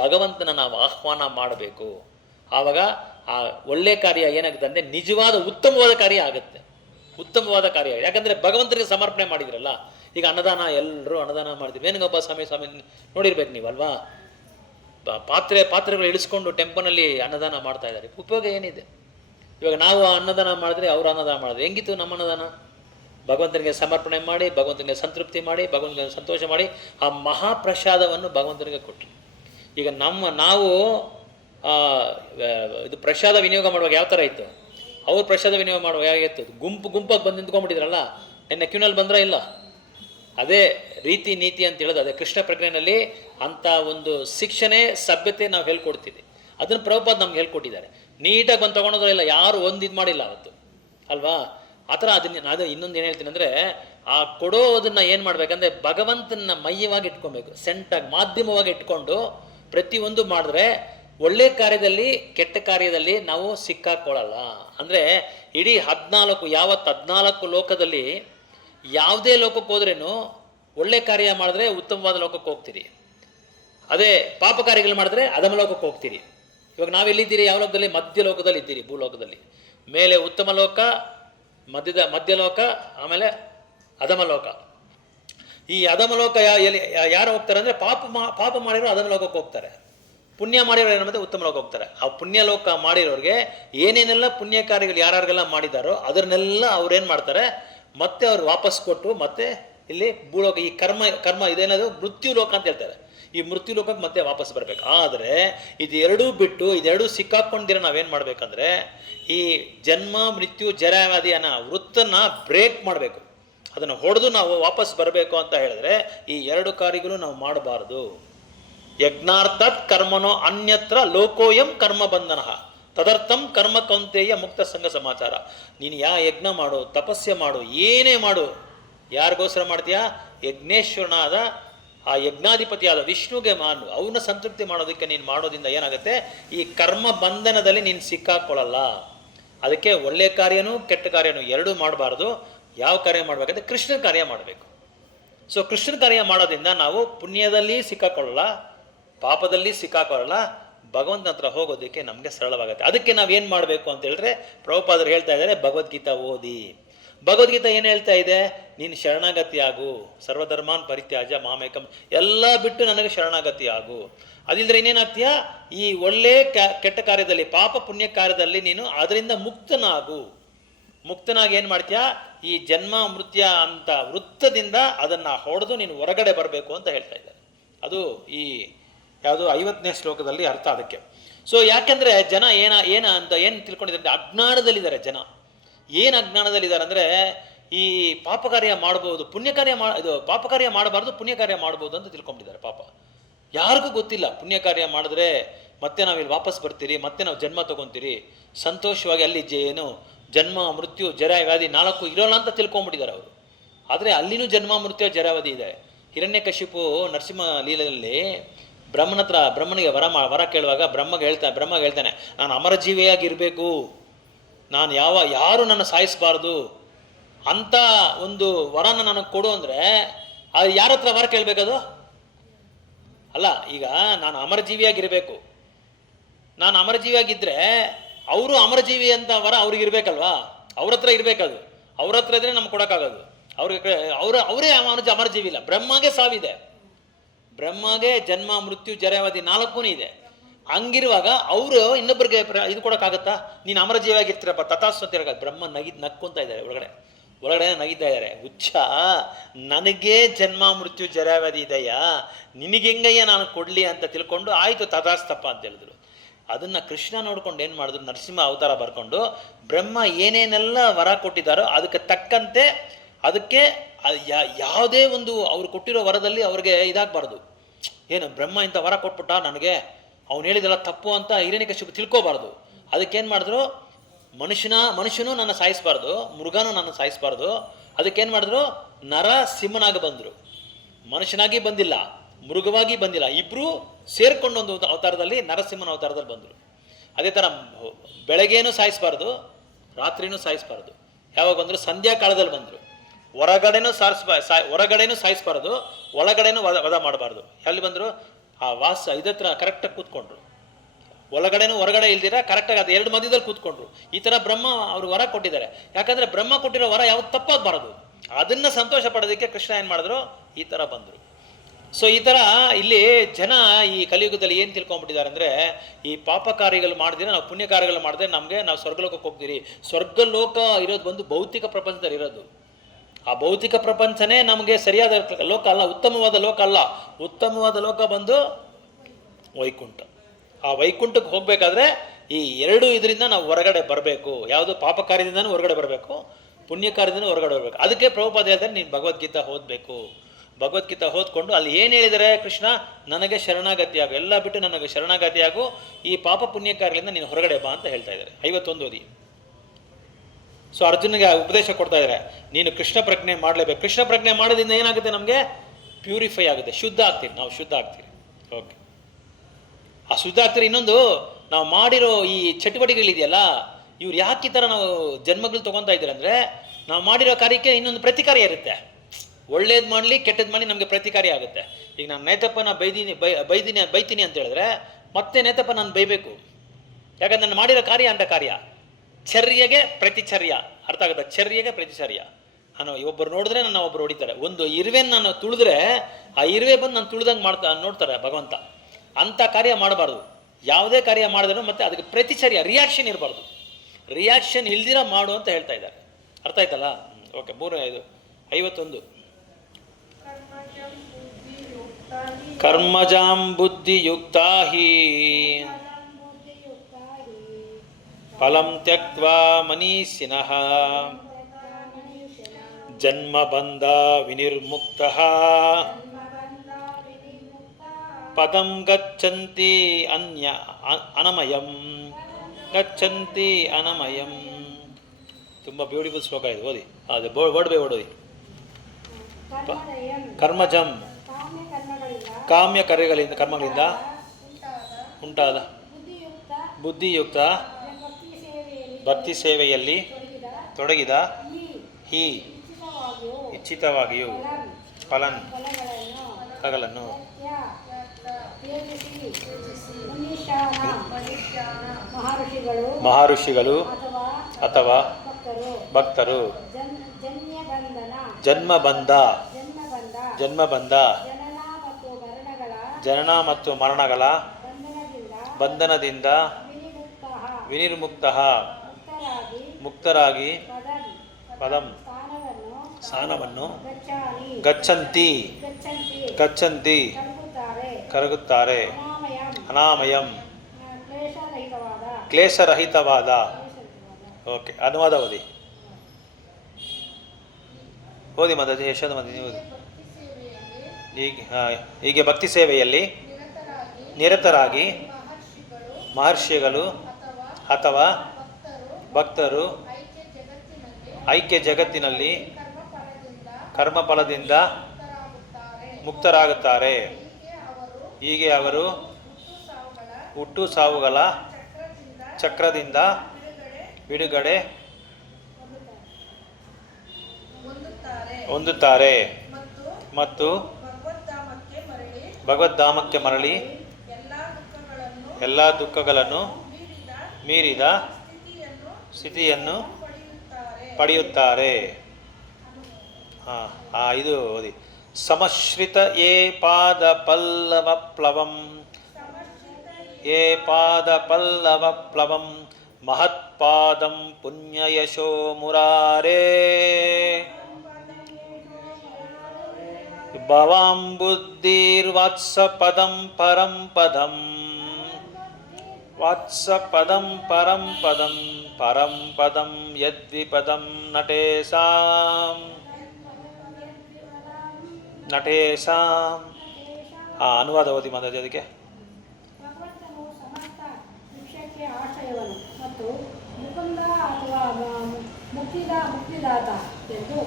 ಭಗವಂತನ ನಾವು ಆಹ್ವಾನ ಮಾಡಬೇಕು. ಆವಾಗ ಆ ಒಳ್ಳೆ ಕಾರ್ಯ ಏನಾಗುತ್ತೆ ಅಂದರೆ ನಿಜವಾದ ಉತ್ತಮವಾದ ಕಾರ್ಯ ಆಗುತ್ತೆ, ಉತ್ತಮವಾದ ಕಾರ್ಯ. ಯಾಕಂದರೆ ಭಗವಂತನಿಗೆ ಸಮರ್ಪಣೆ ಮಾಡಿದ್ರಲ್ಲ. ಈಗ ಅನ್ನದಾನ, ಎಲ್ಲರೂ ಅನ್ನದಾನ ಮಾಡಿದ್ವಿ. ವೇಣುಗೋಪಾಲ ಸ್ವಾಮಿ ನೋಡಿರ್ಬೇಕು ನೀವಲ್ವಾ, ಪಾತ್ರೆಗಳು ಇಳಿಸ್ಕೊಂಡು ಟೆಂಪೋನಲ್ಲಿ ಅನ್ನದಾನ ಮಾಡ್ತಾ ಇದ್ದಾರೆ. ಉಪಯೋಗ ಏನಿದೆ? ಇವಾಗ ನಾವು ಅನ್ನದಾನ ಮಾಡಿದ್ರೆ ಅವರು ಅನ್ನದಾನ ಮಾಡಿದ್ರೆ ಹೆಂಗಿತ್ತು ನಮ್ಮ ಅನ್ನದಾನ? ಭಗವಂತನಿಗೆ ಸಮರ್ಪಣೆ ಮಾಡಿ, ಭಗವಂತನಿಗೆ ಸಂತೃಪ್ತಿ ಮಾಡಿ, ಭಗವಂತನಿಗೆ ಸಂತೋಷ ಮಾಡಿ ಆ ಮಹಾಪ್ರಸಾದವನ್ನು ಭಗವಂತನಿಗೆ ಕೊಟ್ಟರು. ಈಗ ನಾವು ಇದು ಪ್ರಸಾದ ವಿನಿಯೋಗ ಮಾಡುವಾಗ ಯಾವ ಥರ ಇತ್ತು? ಅವ್ರು ಪ್ರಸಾದ ವಿನಿಯೋಗ ಮಾಡುವಾಗ ಹೇಗಿತ್ತು? ಗುಂಪಾಗಿ ಬಂದು ನಿಂತ್ಕೊಂಡ್ಬಿಟ್ಟಿದ್ರಲ್ಲ, ನಿನ್ನೆ ಕ್ಯೂನಲ್ಲಿ ಬಂದ್ರ ಇಲ್ಲ? ಅದೇ ರೀತಿ ನೀತಿ ಅಂತ ಹೇಳೋದು ಅದೇ. ಕೃಷ್ಣ ಪ್ರಜ್ಞೆಯಲ್ಲಿ ಅಂಥ ಒಂದು ಶಿಕ್ಷಣೆ ಸಭ್ಯತೆ ನಾವು ಹೇಳ್ಕೊಡ್ತೀವಿ. ಅದನ್ನು ಪ್ರಭುಪಾದ ನಮ್ಗೆ ಹೇಳ್ಕೊಟ್ಟಿದ್ದಾರೆ. ನೀಟಾಗಿ ಬಂದು ತೊಗೊಳೋದ್ರ ಇಲ್ಲ, ಯಾರು ಒಂದು ಇದು ಮಾಡಿಲ್ಲ ಅವತ್ತು ಅಲ್ವಾ? ಆ ಥರ ಅದು ಇನ್ನೊಂದು ಏನು ಹೇಳ್ತೀನಿ ಅಂದರೆ, ಆ ಕೊಡೋದನ್ನು ಏನು ಮಾಡಬೇಕಂದ್ರೆ ಭಗವಂತನ ಮಯ್ಯವಾಗಿ ಇಟ್ಕೊಬೇಕು, ಸೆಂಟಾಗಿ ಮಾಧ್ಯಮವಾಗಿ ಇಟ್ಕೊಂಡು ಪ್ರತಿಯೊಂದು ಮಾಡಿದ್ರೆ ಒಳ್ಳೆ ಕಾರ್ಯದಲ್ಲಿ ಕೆಟ್ಟ ಕಾರ್ಯದಲ್ಲಿ ನಾವು ಸಿಕ್ಕಾಕೊಳ್ಳಲ್ಲ. ಅಂದರೆ ಇಡೀ 14 ಲೋಕದಲ್ಲಿ ಯಾವುದೇ ಲೋಕಕ್ಕೆ ಹೋದ್ರೇನು ಒಳ್ಳೆ ಕಾರ್ಯ ಮಾಡಿದ್ರೆ ಉತ್ತಮವಾದ ಲೋಕಕ್ಕೆ ಹೋಗ್ತೀರಿ, ಅದೇ ಪಾಪ ಕಾರ್ಯಗಳು ಮಾಡಿದ್ರೆ ಅಧಮ ಲೋಕಕ್ಕೆ ಹೋಗ್ತೀರಿ. ಇವಾಗ ನಾವೆಲ್ಲಿದ್ದೀರಿ? ಯಾವ ಲೋಕದಲ್ಲಿ? ಮಧ್ಯಲೋಕದಲ್ಲಿ ಇದ್ದೀರಿ, ಭೂಲೋಕದಲ್ಲಿ. ಮೇಲೆ ಉತ್ತಮ ಲೋಕ, ಮಧ್ಯಲೋಕ, ಆಮೇಲೆ ಅಧಮ ಲೋಕ. ಈ ಅಧಮ ಲೋಕ ಯಾರು ಹೋಗ್ತಾರೆ ಅಂದರೆ ಪಾಪ ಮಾಡಿರೋ ಅಧಮ ಲೋಕಕ್ಕೆ ಹೋಗ್ತಾರೆ, ಪುಣ್ಯ ಮಾಡಿರೋರು ಏನು ಮತ್ತೆ ಉತ್ತಮ ಲೋಕ ಹೋಗ್ತಾರೆ. ಆ ಪುಣ್ಯ ಲೋಕ ಮಾಡಿರೋರಿಗೆ ಏನೇನೆಲ್ಲ ಪುಣ್ಯ ಕಾರ್ಯಗಳು ಯಾರ್ಯಾರಿಗೆಲ್ಲ ಮಾಡಿದಾರೋ ಅದನ್ನೆಲ್ಲ ಅವ್ರೇನು ಮಾಡ್ತಾರೆ, ಮತ್ತೆ ಅವ್ರು ವಾಪಸ್ ಕೊಟ್ಟು ಮತ್ತೆ ಇಲ್ಲಿ ಭೂಲೋಕ, ಈ ಕರ್ಮ ಇದೇನದು ಮೃತ್ಯು ಲೋಕ ಅಂತ ಹೇಳ್ತಾರೆ. ಈ ಮೃತ್ಯು ಲೋಕಕ್ಕೆ ಮತ್ತೆ ವಾಪಸ್ ಬರಬೇಕು. ಆದರೆ ಇದೆರಡೂ ಬಿಟ್ಟು, ಇದೆರಡೂ ಸಿಕ್ಕಾಕೊಂಡಿರೋ ನಾವೇನು ಮಾಡಬೇಕಂದ್ರೆ ಈ ಜನ್ಮ ಮೃತ್ಯು ಜರಾವ್ಯಾಧಿ ಅನ್ನೋ ವೃತ್ತನ್ನು ಬ್ರೇಕ್ ಮಾಡಬೇಕು. ಅದನ್ನು ಹೊಡೆದು ನಾವು ವಾಪಸ್ ಬರಬೇಕು ಅಂತ ಹೇಳಿದ್ರೆ ಈ 2 ಕಾರ್ಯಗಳು ನಾವು ಮಾಡಬಾರ್ದು. ಯಜ್ಞಾರ್ಥಾತ್ ಕರ್ಮನೋ ಅನ್ಯತ್ರ ಲೋಕೋಯಂ ಕರ್ಮ ಬಂಧನ ತದರ್ಥಂ ಕರ್ಮ ಕೌಂತೆಯ ಮುಕ್ತ ಸಂಘ ಸಮಾಚಾರ. ನೀನು ಯಜ್ಞ ಮಾಡು, ತಪಸ್ಸೆ ಮಾಡು, ಏನೇ ಮಾಡು, ಯಾರಿಗೋಸ್ಕರ ಮಾಡ್ತೀಯಾ? ಯಜ್ಞೇಶ್ವರನಾದ ಆ ಯಜ್ಞಾಧಿಪತಿಯಾದ ವಿಷ್ಣುಗೆ ಅವನ್ನ ಸಂತೃಪ್ತಿ ಮಾಡೋದಕ್ಕೆ ನೀನು ಮಾಡೋದ್ರಿಂದ ಏನಾಗುತ್ತೆ, ಈ ಕರ್ಮ ಬಂಧನದಲ್ಲಿ ನೀನು ಸಿಕ್ಕಾಕೊಳ್ಳಲ್ಲ. ಅದಕ್ಕೆ ಒಳ್ಳೆಯ ಕಾರ್ಯನೂ ಕೆಟ್ಟ ಕಾರ್ಯನೂ ಎರಡೂ ಮಾಡಬಾರ್ದು. ಯಾವ ಕಾರ್ಯ ಮಾಡಬೇಕಂದ್ರೆ ಕೃಷ್ಣನ ಕಾರ್ಯ ಮಾಡಬೇಕು. ಸೊ ಕೃಷ್ಣನ ಕಾರ್ಯ ಮಾಡೋದ್ರಿಂದ ನಾವು ಪುಣ್ಯದಲ್ಲಿ ಸಿಕ್ಕಾಕೊಳ್ಳಲ್ಲ, ಪಾಪದಲ್ಲಿ ಸಿಕ್ಕಾಕೊಳ್ಳಲ್ಲ, ಭಗವಂತನ ಹತ್ರ ಹೋಗೋದಕ್ಕೆ ನಮಗೆ ಸರಳವಾಗುತ್ತೆ. ಅದಕ್ಕೆ ನಾವೇನು ಮಾಡಬೇಕು ಅಂತ ಹೇಳಿದ್ರೆ, ಪ್ರಭುಪಾದರು ಹೇಳ್ತಾ ಇದ್ದಾರೆ, ಭಗವದ್ಗೀತಾ ಓದಿ. ಭಗವದ್ಗೀತಾ ಏನು ಹೇಳ್ತಾ ಇದೆ, ನೀನು ಶರಣಾಗತಿ ಆಗು, ಸರ್ವಧರ್ಮಾನ್ ಪರಿತ್ಯಾಜ್ಯ ಮಾಮೇಕಂ, ಎಲ್ಲ ಬಿಟ್ಟು ನನಗೆ ಶರಣಾಗತಿ ಆಗು. ಅದಿಲ್ಲದ್ರೆ ಇನ್ನೇನಾಗ್ತೀಯಾ, ಈ ಒಳ್ಳೆ ಕೆಟ್ಟ ಕಾರ್ಯದಲ್ಲಿ, ಪಾಪ ಪುಣ್ಯ ಕಾರ್ಯದಲ್ಲಿ ನೀನು ಅದರಿಂದ ಮುಕ್ತನಾಗಿ ಏನು ಮಾಡ್ತೀಯಾ, ಈ ಜನ್ಮ ಮೃತ್ಯ ಅಂತ ವೃತ್ತದಿಂದ ಅದನ್ನು ಹೊಡೆದು ನೀನು ಹೊರಗಡೆ ಬರಬೇಕು ಅಂತ ಹೇಳ್ತಾ ಇದ್ದಾರೆ. ಅದು ಈ ಯಾವುದು 50ನೇ ಶ್ಲೋಕದಲ್ಲಿ ಅರ್ಥ ಅದಕ್ಕೆ. ಸೊ ಯಾಕೆಂದರೆ ಜನ ಏನು ತಿಳ್ಕೊಂಡಿದ್ದಾರೆ, ಅಜ್ಞಾನದಲ್ಲಿದ್ದಾರೆ ಜನ. ಏನು ಅಜ್ಞಾನದಲ್ಲಿದ್ದಾರೆ ಅಂದರೆ, ಈ ಪಾಪ ಕಾರ್ಯ ಮಾಡ್ಬೋದು, ಪುಣ್ಯ ಕಾರ್ಯ ಪಾಪ ಕಾರ್ಯ ಮಾಡಬಾರ್ದು, ಪುಣ್ಯ ಕಾರ್ಯ ಮಾಡ್ಬೋದು ಅಂತ ತಿಳ್ಕೊಂಡಿದ್ದಾರೆ. ಪಾಪ ಯಾರಿಗೂ ಗೊತ್ತಿಲ್ಲ, ಪುಣ್ಯ ಕಾರ್ಯ ಮಾಡಿದ್ರೆ ಮತ್ತೆ ನಾವಿಲ್ಲಿ ವಾಪಸ್ ಬರ್ತೀರಿ, ಮತ್ತೆ ನಾವು ಜನ್ಮ ತೊಗೊತೀರಿ, ಸಂತೋಷವಾಗಿ ಅಲ್ಲಿ ಏನು ಜನ್ಮ ಮೃತ್ಯು ಜರ ವ್ಯಾಧಿ 4 ಇರೋಲ್ಲ ಅಂತ ತಿಳ್ಕೊಂಬಿಟ್ಟಿದ್ದಾರೆ ಅವರು. ಆದರೆ ಅಲ್ಲಿನೂ ಜನ್ಮ ಮೃತ್ಯು ಜರಾವಧಿ ಇದೆ. ಹಿರಣ್ಯಕಶಿಪು ನರಸಿಂಹ ಲೀಲೆಯಲ್ಲಿ ಬ್ರಹ್ಮನಿಗೆ ವರ ಕೇಳುವಾಗ ಬ್ರಹ್ಮಗೆ ಹೇಳ್ತಾನೆ, ನಾನು ಅಮರಜೀವಿಯಾಗಿರಬೇಕು, ನಾನು ಯಾರು ನನ್ನ ಸಾಯಿಸಬಾರ್ದು ಅಂತ ಒಂದು ವರನ ನನಗೆ ಕೊಡು ಅಂದರೆ, ಅದು ಯಾರ ಹತ್ರ ವರ ಕೇಳಬೇಕದು ಅಲ್ಲ. ಈಗ ನಾನು ಅಮರಜೀವಿಯಾಗಿರಬೇಕು, ನಾನು ಅಮರಜೀವಿಯಾಗಿದ್ದರೆ ಅವರು ಅಮರಜೀವಿ ಅಂತ ವರ ಅವ್ರಿಗೆ ಇರಬೇಕಲ್ವಾ, ಅವ್ರ ಹತ್ರ ಇರಬೇಕದು. ಅವ್ರ ಹತ್ರ ಇದ್ರೆ ನಮ್ಗೆ ಕೊಡೋಕ್ಕಾಗೋದು. ಅವರೇ ಅಮರಜೀವಿ ಇಲ್ಲ. ಬ್ರಹ್ಮಗೆ ಸಾವಿದೆ, ಬ್ರಹ್ಮಗೆ ಜನ್ಮ ಮೃತ್ಯು ಜರಾವಧಿ 4 ಇದೆ. ಹಂಗಿರುವಾಗ ಅವರು ಇನ್ನೊಬ್ಬರಿಗೆ ಇದು ಕೊಡೋಕ್ಕಾಗತ್ತಾ? ನೀನು ಅಮರಜೀವಿಯಾಗಿರ್ತೀರಪ್ಪ ತಥಾಸ್ತು ಅಂತಿರ. ಬ್ರಹ್ಮ ನಕ್ಕೊಂತ ಇದ್ದಾರೆ, ಒಳಗಡೆ ನಗಿತಾ ಇದ್ದಾರೆ. ಹುಚ್ಚ, ನನಗೇ ಜನ್ಮ ಮೃತ್ಯು ಜರಾವಧಿ ಇದೆಯಾ, ನಿನಗೆಂಗಯ್ಯ ನಾನು ಕೊಡಲಿ ಅಂತ ತಿಳ್ಕೊಂಡು, ಆಯಿತು ತಥಾಸ್ತಪ್ಪ ಅಂತ ಹೇಳಿದ್ರು. ಅದನ್ನು ಕೃಷ್ಣ ನೋಡ್ಕೊಂಡು ಏನು ಮಾಡಿದ್ರು, ನರಸಿಂಹ ಅವತಾರ ಬರ್ಕೊಂಡು ಬ್ರಹ್ಮ ಏನೇನೆಲ್ಲ ವರ ಕೊಟ್ಟಿದ್ದಾರೋ ಅದಕ್ಕೆ ತಕ್ಕಂತೆ, ಅದಕ್ಕೆ ಯಾವುದೇ ಒಂದು ಅವ್ರು ಕೊಟ್ಟಿರೋ ವರದಲ್ಲಿ ಅವ್ರಿಗೆ ಇದಾಗಬಾರ್ದು. ಏನು ಬ್ರಹ್ಮ ಇಂಥ ವರ ಕೊಟ್ಬಿಟ್ಟ ನನಗೆ, ಅವ್ನು ಹೇಳಿದೆಲ್ಲ ತಪ್ಪು ಅಂತ ಹಿರಣ್ಯಕಶಿಪು ತಿಳ್ಕೊಬಾರ್ದು. ಅದಕ್ಕೇನು ಮಾಡಿದ್ರು, ಮನುಷ್ಯನೂ ನನ್ನ ಸಾಯಿಸಬಾರ್ದು, ಮೃಗನೂ ನನ್ನ ಸಾಯಿಸಬಾರ್ದು. ಅದಕ್ಕೇನು ಮಾಡಿದ್ರು, ನರ ಸಿಂಹನಾಗಿ ಬಂದರು. ಮನುಷ್ಯನಾಗಿ ಬಂದಿಲ್ಲ, ಮೃಗವಾಗಿ ಬಂದಿಲ್ಲ, ಇಬ್ಬರು ಸೇರ್ಕೊಂಡು ಒಂದು ಅವತಾರದಲ್ಲಿ ನರಸಿಂಹನ ಅವತಾರದಲ್ಲಿ ಬಂದರು. ಅದೇ ಥರ ಬೆಳಗ್ಗೆನೂ ಸಾಯಿಸಬಾರ್ದು, ರಾತ್ರಿನೂ ಸಾಯಿಸಬಾರ್ದು. ಯಾವಾಗ ಬಂದರು, ಸಂಧ್ಯಾ ಕಾಲದಲ್ಲಿ ಬಂದರು. ಹೊರಗಡೆನೂ ಸಾಯಿಸಬಾರ್ದು, ಒಳಗಡೆನೂ ವಧ ಮಾಡಬಾರ್ದು. ಎಲ್ಲಿ ಬಂದರು, ಆ ಇದತ್ರ ಕರೆಕ್ಟಾಗಿ ಕೂತ್ಕೊಂಡ್ರು. ಒಳಗಡೆನೂ ಹೊರಗಡೆ ಇಲ್ದಿರ ಕರೆಕ್ಟಾಗಿ ಅದು 2 ಮಧ್ಯದಲ್ಲಿ ಕೂತ್ಕೊಂಡ್ರು. ಈ ಥರ ಬ್ರಹ್ಮ ಅವ್ರಿಗೆ ವರ ಕೊಟ್ಟಿದ್ದಾರೆ. ಯಾಕಂದರೆ ಬ್ರಹ್ಮ ಕೊಟ್ಟಿರೋ ವರ ಯಾವ್ದು ತಪ್ಪಾಗಬಾರ್ದು. ಅದನ್ನು ಸಂತೋಷ ಪಡೋದಕ್ಕೆ ಕೃಷ್ಣ ಏನು ಮಾಡಿದ್ರು, ಈ ಥರ ಬಂದರು. ಸೊ ಈ ಥರ ಇಲ್ಲಿ ಜನ ಈ ಕಲಿಯುಗದಲ್ಲಿ ಏನು ತಿಳ್ಕೊಂಡ್ಬಿಟ್ಟಿದ್ದಾರೆ ಅಂದರೆ, ಈ ಪಾಪ ಕಾರ್ಯಗಳು ಮಾಡಿದ್ರೆ, ನಾವು ಪುಣ್ಯ ಕಾರ್ಯಗಳು ಮಾಡಿದ್ರೆ ನಾವು ಸ್ವರ್ಗಲೋಕಕ್ಕೆ ಹೋಗ್ತೀರಿ. ಸ್ವರ್ಗಲೋಕ ಇರೋದು ಬಂದು ಭೌತಿಕ ಪ್ರಪಂಚದಲ್ಲಿ ಇರೋದು. ಆ ಭೌತಿಕ ಪ್ರಪಂಚನೇ ನಮಗೆ ಸರಿಯಾದ ಲೋಕ ಅಲ್ಲ, ಉತ್ತಮವಾದ ಲೋಕ ಅಲ್ಲ. ಉತ್ತಮವಾದ ಲೋಕ ಬಂದು ವೈಕುಂಠ. ಆ ವೈಕುಂಠಕ್ಕೆ ಹೋಗಬೇಕಾದ್ರೆ ಈ 2 ಇದರಿಂದ ನಾವು ಹೊರಗಡೆ ಬರಬೇಕು. ಯಾವುದು ಪಾಪ ಕಾರ್ಯದಿಂದನೂ ಹೊರಗಡೆ ಬರಬೇಕು, ಪುಣ್ಯ ಕಾರ್ಯದಿಂದ ಹೊರಗಡೆ ಬರಬೇಕು. ಅದಕ್ಕೆ ಪ್ರಭುಪಾದ ಹೇಳ್ತಾರೆ, ನೀನು ಭಗವದ್ಗೀತಾ ಓದಬೇಕು. ಭಗವದ್ಗೀತಾ ಓದ್ಕೊಂಡು ಅಲ್ಲಿ ಏನು ಹೇಳಿದರೆ ಕೃಷ್ಣ, ನನಗೆ ಶರಣಾಗತಿಯಾಗು, ಎಲ್ಲ ಬಿಟ್ಟು ನನಗೆ ಶರಣಾಗತಿಯಾಗು, ಈ ಪಾಪ ಪುಣ್ಯ ಕಾರ್ಯದಿಂದ ನೀನು ಹೊರಗಡೆ ಬಾ ಅಂತ ಹೇಳ್ತಾ ಇದ್ದಾರೆ. 51 ಓದಿ. ಸೊ ಅರ್ಜುನಿಗೆ ಉಪದೇಶ ಕೊಡ್ತಾ ಇದ್ದಾರೆ, ನೀನು ಕೃಷ್ಣ ಪ್ರಜ್ಞೆ ಮಾಡಲೇಬೇಕು. ಕೃಷ್ಣ ಪ್ರಜ್ಞೆ ಮಾಡೋದ್ರಿಂದ ಏನಾಗುತ್ತೆ, ನಮಗೆ ಪ್ಯೂರಿಫೈ ಆಗುತ್ತೆ, ಶುದ್ಧ ಆಗ್ತೀರಿ, ನಾವು ಶುದ್ಧ ಆಗ್ತೀರಿ. ಓಕೆ, ಆ ಶುದ್ಧ ಆಗ್ತೀರಿ. ಇನ್ನೊಂದು, ನಾವು ಮಾಡಿರೋ ಈ ಚಟುವಟಿಕೆಗಳಿದೆಯಲ್ಲ, ಇವ್ರು ಯಾಕೆ ಈ ಥರ ನಾವು ಜನ್ಮಗಳು ತೊಗೊತಾ ಇದ್ದೀರ ಅಂದರೆ, ನಾವು ಮಾಡಿರೋ ಕಾರ್ಯಕ್ಕೆ ಇನ್ನೊಂದು ಪ್ರತಿಕಾರ್ಯ ಇರುತ್ತೆ. ಒಳ್ಳೇದು ಮಾಡಲಿ ಕೆಟ್ಟದ್ದು ಮಾಡಲಿ ನಮಗೆ ಪ್ರತಿಕಾರ್ಯ ಆಗುತ್ತೆ. ಈಗ ನಾನು ನೇತಪ್ಪನ ಬೈತೀನಿ ಅಂತ ಹೇಳಿದ್ರೆ ಮತ್ತೆ ನೇತಪ್ಪ ನಾನು ಬೈಬೇಕು. ಯಾಕಂದ್ರೆ ನಾನು ಮಾಡಿರೋ ಕಾರ್ಯ ಅಂಥ ಕಾರ್ಯ. ಚರ್ಯಗೆ ಪ್ರತಿಚರ್ಯ ಅರ್ಥ ಆಗುತ್ತೆ. ಚರ್ಯಗೆ ಪ್ರತಿಚರ್ಯ. ನಾನು ಒಬ್ಬರು ನೋಡಿದ್ರೆ ನನ್ನ ಒಬ್ಬರು ಹೊಡಿತಾರೆ. ಒಂದು ಇರುವೆನ ನಾನು ತುಳಿದ್ರೆ ಆ ಇರುವೆ ಬಂದು ನಾನು ತುಳಿದಂಗೆ ನೋಡ್ತಾರೆ ಭಗವಂತ. ಅಂಥ ಕಾರ್ಯ ಮಾಡಬಾರ್ದು. ಯಾವುದೇ ಕಾರ್ಯ ಮಾಡಿದ್ರು ಮತ್ತೆ ಅದಕ್ಕೆ ಪ್ರತಿಚರ್ಯ, ರಿಯಾಕ್ಷನ್ ಇರಬಾರ್ದು. ರಿಯಾಕ್ಷನ್ ಇಲ್ದಿರ ಮಾಡು ಅಂತ ಹೇಳ್ತಾ ಇದ್ದಾರೆ. ಅರ್ಥ ಆಯ್ತಲ್ಲ? ಓಕೆ, 51. ಕರ್ಮಜಾಂ ಬುದ್ಧಿಯುಕ್ತಾ ಹಿ ಫಲಂ ತ್ಯಕ್ತ್ವಾ ಮನೀಷಿನಃ ಜನ್ಮಬಂಧ ವಿನಿರ್ಮುಕ್ತಃ ಪದಂ ಗಚ್ಚಂತಿ ಅನಮಯಂ ಗಚ್ಚಂತಿ ಅನಮಯಂ. ತುಂಬ ಬ್ಯೂಟಿಫುಲ್ ಶ್ಲೋಕ ಇದು, ಓದಿ. ಅದು ವರ್ಡ್ ಬೈ ವರ್ಡ್ ಓದಿ. ಕರ್ಮದಯಂ ಕರ್ಮಜಂ ಕಾಮ್ಯ ಕರ್ಮಗಳಿಂದ ಕಾಮ್ಯ ಕರ್ಮಗಳಿಂದ ಉಂಟಾದ ಬುದ್ಧಿಯುಕ್ತ ಬುದ್ಧಿಯುಕ್ತ ಭಕ್ತಿ ಸೇವೆಯಲ್ಲಿ ಭಕ್ತಿ ಸೇವೆಯಲ್ಲಿ ತೊಡಗಿದ ಈ ಈ ಇಚ್ಛಿತವಾಗಿಯೂ ಇಚ್ಛಿತವಾಗಿಯೂ ಫಲಗಳನ್ನು ತ್ಯಜಿಸಿ ಮಹರ್ಷಿಗಳು ಅಥವಾ ಭಕ್ತರು ಜನ್ಮಬಂಧ ಜನ್ಮಬಂಧ ಜನನ ಮತ್ತು ಮರಣಗಳ ಬಂಧನದಿಂದ ವಿನಿರ್ಮುಕ್ತಃ ಮುಕ್ತರಾಗಿ ಪದಂ ಸ್ಥಾನವನ್ನು ಗಚ್ಚಂತಿ ಕರಗುತ್ತಾರೆ ಅನಾಮಯಂ ಕ್ಲೇಶರಹಿತವಾದ. ಓಕೆ, ಅನುವಾದ ಓದಿ ಮಾತಾಜಿ, ಯಶೋಧ ಮಾತಾಜಿ ಓದಿ. ಹೀಗೆ ಭಕ್ತಿ ಸೇವೆಯಲ್ಲಿ ನಿರತರಾಗಿ ಮಹರ್ಷಿಗಳು ಅಥವಾ ಭಕ್ತರು ಐಕ್ಯ ಜಗತ್ತಿನಲ್ಲಿ ಕರ್ಮಫಲದಿಂದ ಮುಕ್ತರಾಗುತ್ತಾರೆ. ಹೀಗೆ ಅವರು ಹುಟ್ಟು ಸಾವುಗಳ ಚಕ್ರದಿಂದ ಬಿಡುಗಡೆ ಹೊಂದುತ್ತಾರೆ ಮತ್ತು ಭಗವದ್ಧಾಮಕ್ಕೆ ಮರಳಿ ಎಲ್ಲ ದುಃಖಗಳನ್ನು ಮೀರಿದ ಸ್ಥಿತಿಯನ್ನು ಪಡೆಯುತ್ತಾರೆ. ಇದು ಓದಿ. ಸಮಶ್ರಿತ ಯೇ ಪಾದ ಪಲ್ಲವ ಪ್ಲವಂ ಮಹತ್ಪಾದಂ ಪುಣ್ಯಯಶೋ ಮುರಾರೇ ಭವಾಂ ಬುದ್ಧಿರ್ವಾತ್ಸಪದಂ ಪರಂ ಪದಂ ವಾತ್ಸಪದಂ ಪರಂ ಪದಂ ಯದ್ವಿಪದಂ ನಟೇಶಾಂ. ಅನುವಾದ ಓದಿ ಮಾತಾಜಿ ಅದಕ್ಕೆ. ಭಗವಂತನು ಸಮಸ್ತ ವೃಕ್ಷಕ್ಕೆ ಆಶ್ರಯವನು ಮತ್ತು ಮುಕುಂದ ಅಥವಾ ಮುಕ್ತಿದಾತ ಎಂದು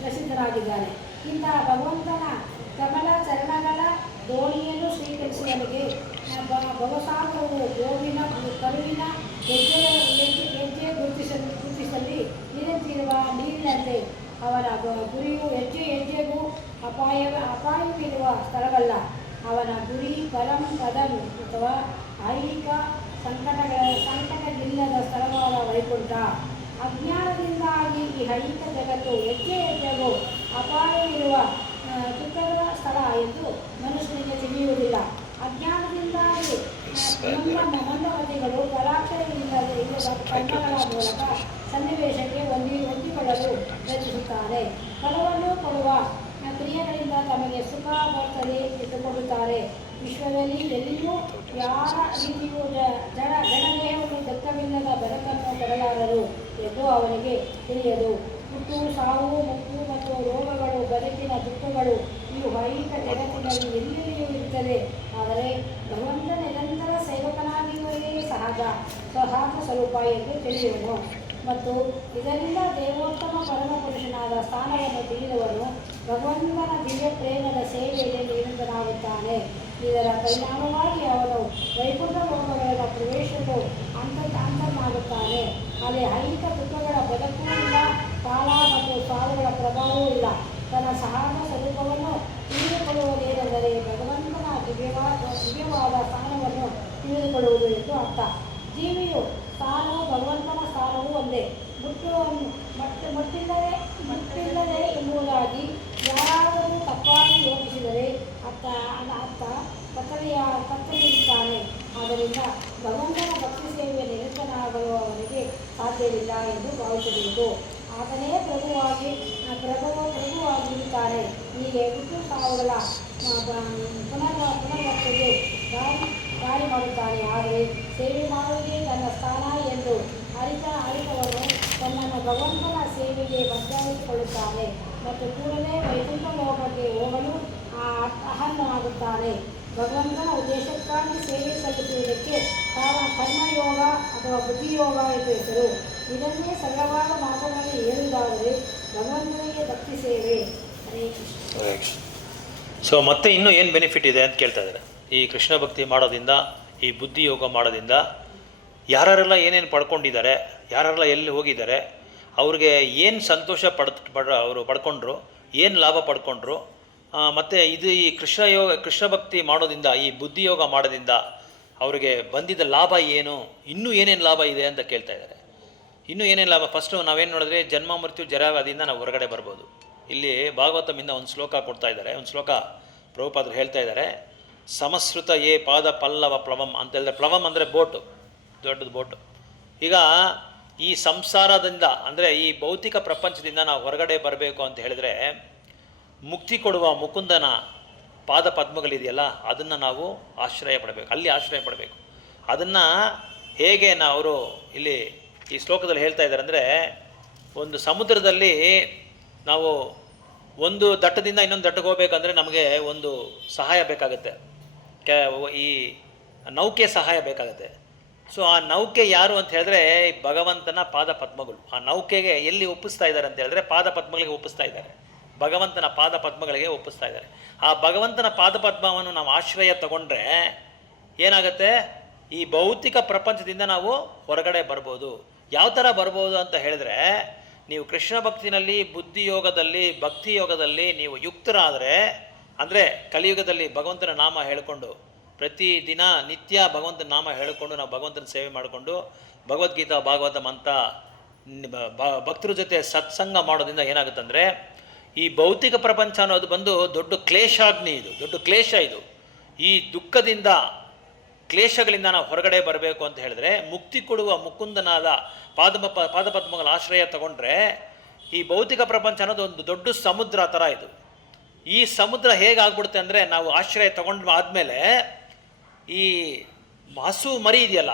ಪ್ರಸಿದ್ಧರಾಗಿದ್ದಾನೆ. ಇಂತಹ ಭಗವಂತನ ಕಮಲ ಚರಣಗಳ ದೋಣಿಯನ್ನು ಸ್ವೀಕರಿಸುವವನಿಗೆ ಭವಸಾಗರವು ಗೋವಿನ ಕರುವಿನ ಹೆಜ್ಜೆ ಗುರುತಿಸಲಿ ನಿರಂತಿರುವ ನೀರಿನಂತೆ ಅವನ ಗುರಿಯು ಹೆಜ್ಜೆಗೂ ಅಪಾಯವಿರುವ ಸ್ಥಳವಲ್ಲ. ಅವನ ಗುರಿ ಪರಂ ಪದಂ ಅಥವಾ ಐಹಿಕ ಸಂಕಟವಿಲ್ಲದ ಸ್ಥಳವಾದ ವೈಕುಂಠ. ಅಜ್ಞಾನದಿಂದಾಗಿ ಈ ಐಹಿಕ ಜಗತ್ತು ಹೆಜ್ಜೆಗೂ ಅಪಾಯವಿರುವ ದುಃಖದ ಸ್ಥಳ ಎಂದು ಮನುಷ್ಯನಿಗೆ ತಿಳಿಯುವುದಿಲ್ಲ. ಅಜ್ಞಾನದಿಂದಾಗಿ ಮಂದಮತಿಗಳು ಕಲಾಕ್ಷರವಿಲ್ಲದ ಕರ್ಮಗಳ ಮೂಲಕ ಸನ್ನಿವೇಶಕ್ಕೆ ಹೊಂದಿಕೊಳ್ಳಲು ಪ್ರಯತ್ನಿಸುತ್ತಾರೆ. ಫಲವನ್ನು ಕೊಡುವ ಕ್ರಿಯೆಗಳಿಂದ ತಮಗೆ ಸುಖ ಬರ್ತದೆ ಎಂದುಕೊಳ್ಳುತ್ತಾರೆ. ವಿಶ್ವದಲ್ಲಿ ಎಲ್ಲಿಯೂ ಯಾರ ರೀತಿಯೂ ಜನದೇಹವನ್ನು ದುಃಖವಿಲ್ಲದ ಬೆಳಕನ್ನು ಕೊಡಲಾರರು ಎಂದು ಅವನಿಗೆ ತಿಳಿಯದು. ಹುಟ್ಟು, ಸಾವು, ಮುಕ್ಕು ಮತ್ತು ರೋಗಗಳು, ಬದುಕಿನ ದುಃಖಗಳು ಇವು ಐಹಿಕ ಜಗತ್ತಿನಲ್ಲಿ ಎಲ್ಲಿಯೂ ಇರುತ್ತದೆ. ಆದರೆ ಭಗವಂತ ನಿರಂತರ ಸೇವಕನಾಗಿರುವುದೇ ಸಹಜ ಸ್ವರೂಪ ಎಂದು ತಿಳಿಯುವನು ಮತ್ತು ಇದರಿಂದ ದೇವೋತ್ತಮ ಪರಮಪುರುಷನಾದ ಸ್ಥಾನವನ್ನು ತಿಳಿದವನು ಭಗವಂತನ ದಿವ್ಯ ಪ್ರೇಮದ ಸೇವೆಯಲ್ಲಿ ನಿರಂತರನಾಗುತ್ತಾನೆ. ಇದರ ಪರಿಣಾಮವಾಗಿ ಅವನು ವೈಕುಂಠ ಲೋಕಗಳ ಪ್ರವೇಶವು ಅಂತರ್ನಾಗುತ್ತಾನೆ. ಅಲ್ಲಿ ಐಹಿಕ ದುಃಖಗಳ ಬದುಕೂ ಇಲ್ಲ, ಕಾಲ ಮತ್ತು ಸಾವುಗಳ ಪ್ರಭಾವವೂ ಇಲ್ಲ. ತನ್ನ ಸಹಜ ಸ್ವರೂಪವನ್ನು ತಿಳಿದುಕೊಳ್ಳುವುದೇನೆಂದರೆ ಭಗವಂತನ ದಿವ್ಯವಾದ ಸ್ಥಾನವನ್ನು ತಿಳಿದುಕೊಳ್ಳುವುದು ಎಂದು ಅರ್ಥ. ಜೀವಿಯು ಸ್ಥಾನವು ಭಗವಂತನ ಸ್ಥಾನವೂ ಒಂದೇ. ಮುಟ್ಟಿಲ್ಲದೆ ಎಂಬುದಾಗಿ ಯಾರಾದರೂ ತಪ್ಪಾಗಿ ಯೋಚಿಸಿದರೆ ಅರ್ಥ ಕತ್ತರಿಸುತ್ತಾನೆ. ಆದ್ದರಿಂದ ಭಗವಂತನ ಭಕ್ತಿ ಸೇವೆಯ ನಿರತನಾಗಲು ಅವನಿಗೆ ಸಾಧ್ಯವಿಲ್ಲ ಎಂದು ಭಾವಿಸಬೇಕು. ಆತನೇ ಪ್ರಭುವಾಗಿರುತ್ತಾನೆ. ಹೀಗೆ ಹುಟ್ಟು ಸಾವುಗಳ ಪುನರ್ವರ್ತನೆಗೆ ದಾರಿ ಮಾಡುತ್ತಾನೆ. ಆದರೆ ಸೇವೆ ಮಾಡುವುದೇ ತನ್ನ ಸ್ಥಾನ ಎಂದು ಅರಿತವನು ತನ್ನನ್ನು ಭಗವಂತನ ಸೇವೆಗೆ ಬದಲಾಯಿಸಿಕೊಳ್ಳುತ್ತಾನೆ ಮತ್ತು ಕೂಡಲೇ ವೈಕುಂಠ ಲೋಕಕ್ಕೆ ಹೋಗಲು ಆಗುತ್ತಾನೆ. ಭಗವಂತನ ಉದ್ದೇಶಕ್ಕಾಗಿ ಸೇವೆ ಸಲ್ಲಿಸುವುದಕ್ಕೆ ಕರ್ಮಯೋಗ ಅಥವಾ ಬುದ್ಧಿಯೋಗ ಎಂದು ಹೆಸರು. ಇದನ್ನೇ ಸರಳವಾದ ಮಾತುಗಳಲ್ಲಿ ಹೇಳುವುದಾದರೆ ಭಗವಂತನಿಗೆ ಭಕ್ತಿ ಸೇವೆ ಸೊ ಮತ್ತೆ ಇನ್ನೂ ಏನು ಬೆನಿಫಿಟ್ ಇದೆ ಅಂತ ಕೇಳ್ತಾ ಇದ್ದಾರೆ. ಈ ಕೃಷ್ಣ ಭಕ್ತಿ ಮಾಡೋದ್ರಿಂದ, ಈ ಬುದ್ಧಿ ಯೋಗ ಮಾಡೋದ್ರಿಂದ ಯಾರೆಲ್ಲ ಏನೇನು ಪಡ್ಕೊಂಡಿದ್ದಾರೆ, ಯಾರೆಲ್ಲ ಎಲ್ಲಿ ಹೋಗಿದ್ದಾರೆ, ಅವ್ರಿಗೆ ಏನು ಸಂತೋಷ ಅವರು ಪಡ್ಕೊಂಡ್ರು, ಏನು ಲಾಭ ಪಡ್ಕೊಂಡ್ರು, ಮತ್ತು ಇದು ಈ ಕೃಷ್ಣ ಭಕ್ತಿ ಮಾಡೋದ್ರಿಂದ, ಈ ಬುದ್ಧಿ ಯೋಗ ಮಾಡೋದ್ರಿಂದ ಅವರಿಗೆ ಬಂದಿದ್ದ ಲಾಭ ಏನು, ಇನ್ನೂ ಏನೇನು ಲಾಭ ಇದೆ ಅಂತ ಕೇಳ್ತಾ ಇದ್ದಾರೆ. ಇನ್ನೂ ಏನೇನು ಲಾಭ? ಫಸ್ಟು ನಾವೇನು ನೋಡಿದ್ರೆ ಜನ್ಮ ಮೃತ್ಯು ಜರಾವ್ಯಾಧಿಯಿಂದ ನಾವು ಹೊರಗಡೆ ಬರ್ಬೋದು. ಇಲ್ಲಿ ಭಾಗವತಮಿಂದ ಒಂದು ಶ್ಲೋಕ ಕೊಡ್ತಾ ಇದ್ದಾರೆ. ಒಂದು ಶ್ಲೋಕ ಪ್ರಭುಪಾದರು ಹೇಳ್ತಾ ಇದ್ದಾರೆ. ಸಮಸ್ಕೃತ ಏ ಪಾದ ಪಲ್ಲವ ಪ್ಲವಂ ಅಂತ ಹೇಳಿದ್ರೆ, ಪ್ಲವಂ ಅಂದರೆ ಬೋಟು, ದೊಡ್ಡದು ಬೋಟು. ಈಗ ಈ ಸಂಸಾರದಿಂದ ಅಂದರೆ ಈ ಭೌತಿಕ ಪ್ರಪಂಚದಿಂದ ನಾವು ಹೊರಗಡೆ ಬರಬೇಕು ಅಂತ ಹೇಳಿದ್ರೆ, ಮುಕ್ತಿ ಕೊಡುವ ಮುಕುಂದನ ಪಾದ ಪದ್ಮಗಳಿದೆಯಲ್ಲ, ಅದನ್ನು ನಾವು ಆಶ್ರಯ ಪಡಬೇಕು, ಅಲ್ಲಿ ಆಶ್ರಯ ಪಡಬೇಕು. ಅದನ್ನು ಹೇಗೆ ಅವರು ಇಲ್ಲಿ ಈ ಶ್ಲೋಕದಲ್ಲಿ ಹೇಳ್ತಾ ಇದ್ದಾರೆ ಅಂದರೆ, ಒಂದು ಸಮುದ್ರದಲ್ಲಿ ನಾವು ಒಂದು ದಟ್ಟದಿಂದ ಇನ್ನೊಂದು ದಟ್ಟಕ್ಕೆ ಹೋಗ್ಬೇಕಂದ್ರೆ ನಮಗೆ ಒಂದು ಸಹಾಯ ಬೇಕಾಗುತ್ತೆ, ಈ ನೌಕೆ ಸಹಾಯ ಬೇಕಾಗುತ್ತೆ. ಸೊ ಆ ನೌಕೆ ಯಾರು ಅಂತ ಹೇಳಿದ್ರೆ ಭಗವಂತನ ಪಾದ ಪದ್ಮಗಳು. ಆ ನೌಕೆಗೆ ಎಲ್ಲಿ ಒಪ್ಪಿಸ್ತಾ ಇದ್ದಾರೆ ಅಂತ ಹೇಳಿದ್ರೆ ಪಾದ ಪದ್ಮಗಳಿಗೆ ಒಪ್ಪಿಸ್ತಾ ಇದ್ದಾರೆ, ಭಗವಂತನ ಪಾದ ಪದ್ಮಗಳಿಗೆ ಒಪ್ಪಿಸ್ತಾ ಇದ್ದಾರೆ. ಆ ಭಗವಂತನ ಪಾದ ಪದ್ಮವನ್ನು ನಾವು ಆಶ್ರಯ ತಗೊಂಡ್ರೆ ಏನಾಗುತ್ತೆ, ಈ ಭೌತಿಕ ಪ್ರಪಂಚದಿಂದ ನಾವು ಹೊರಗಡೆ ಬರ್ಬೋದು. ಯಾವ ಥರ ಬರ್ಬೋದು ಅಂತ ಹೇಳಿದ್ರೆ, ನೀವು ಕೃಷ್ಣ ಭಕ್ತಿನಲ್ಲಿ, ಬುದ್ಧಿಯೋಗದಲ್ಲಿ, ಭಕ್ತಿ ಯೋಗದಲ್ಲಿ ನೀವು ಯುಕ್ತರಾದರೆ, ಅಂದರೆ ಕಲಿಯುಗದಲ್ಲಿ ಭಗವಂತನ ನಾಮ ಹೇಳಿಕೊಂಡು ಪ್ರತಿದಿನ ನಿತ್ಯ ಭಗವಂತನ ನಾಮ ಹೇಳಿಕೊಂಡು ನಾವು ಭಗವಂತನ ಸೇವೆ ಮಾಡಿಕೊಂಡು ಭಗವದ್ಗೀತಾ ಭಾಗವತಂ ಅಂತ ಭಕ್ತರ ಜೊತೆ ಸತ್ಸಂಗ ಮಾಡೋದ್ರಿಂದ ಏನಾಗುತ್ತಂದರೆ, ಈ ಭೌತಿಕ ಪ್ರಪಂಚ ಅನ್ನೋದು ಬಂದು ದೊಡ್ಡ ಕ್ಲೇಶಾಗ್ನಿ, ಇದು ದೊಡ್ಡ ಕ್ಲೇಶ. ಇದು ಈ ದುಃಖದಿಂದ, ಕ್ಲೇಶಗಳಿಂದ ನಾವು ಹೊರಗಡೆ ಬರಬೇಕು ಅಂತ ಹೇಳಿದ್ರೆ, ಮುಕ್ತಿ ಕೊಡುವ ಮುಕುಂದನಾದ ಪಾದಪದ್ಮಗಳ ಆಶ್ರಯ ತಗೊಂಡ್ರೆ, ಈ ಭೌತಿಕ ಪ್ರಪಂಚ ಅನ್ನೋದು ಒಂದು ದೊಡ್ಡ ಸಮುದ್ರ ಥರ. ಇದು ಈ ಸಮುದ್ರ ಹೇಗಾಗ್ಬಿಡುತ್ತೆ ಅಂದರೆ, ನಾವು ಆಶ್ರಯ ತಗೊಂಡು ಆದಮೇಲೆ ಈ ಹಸು ಮರಿ ಇದೆಯಲ್ಲ,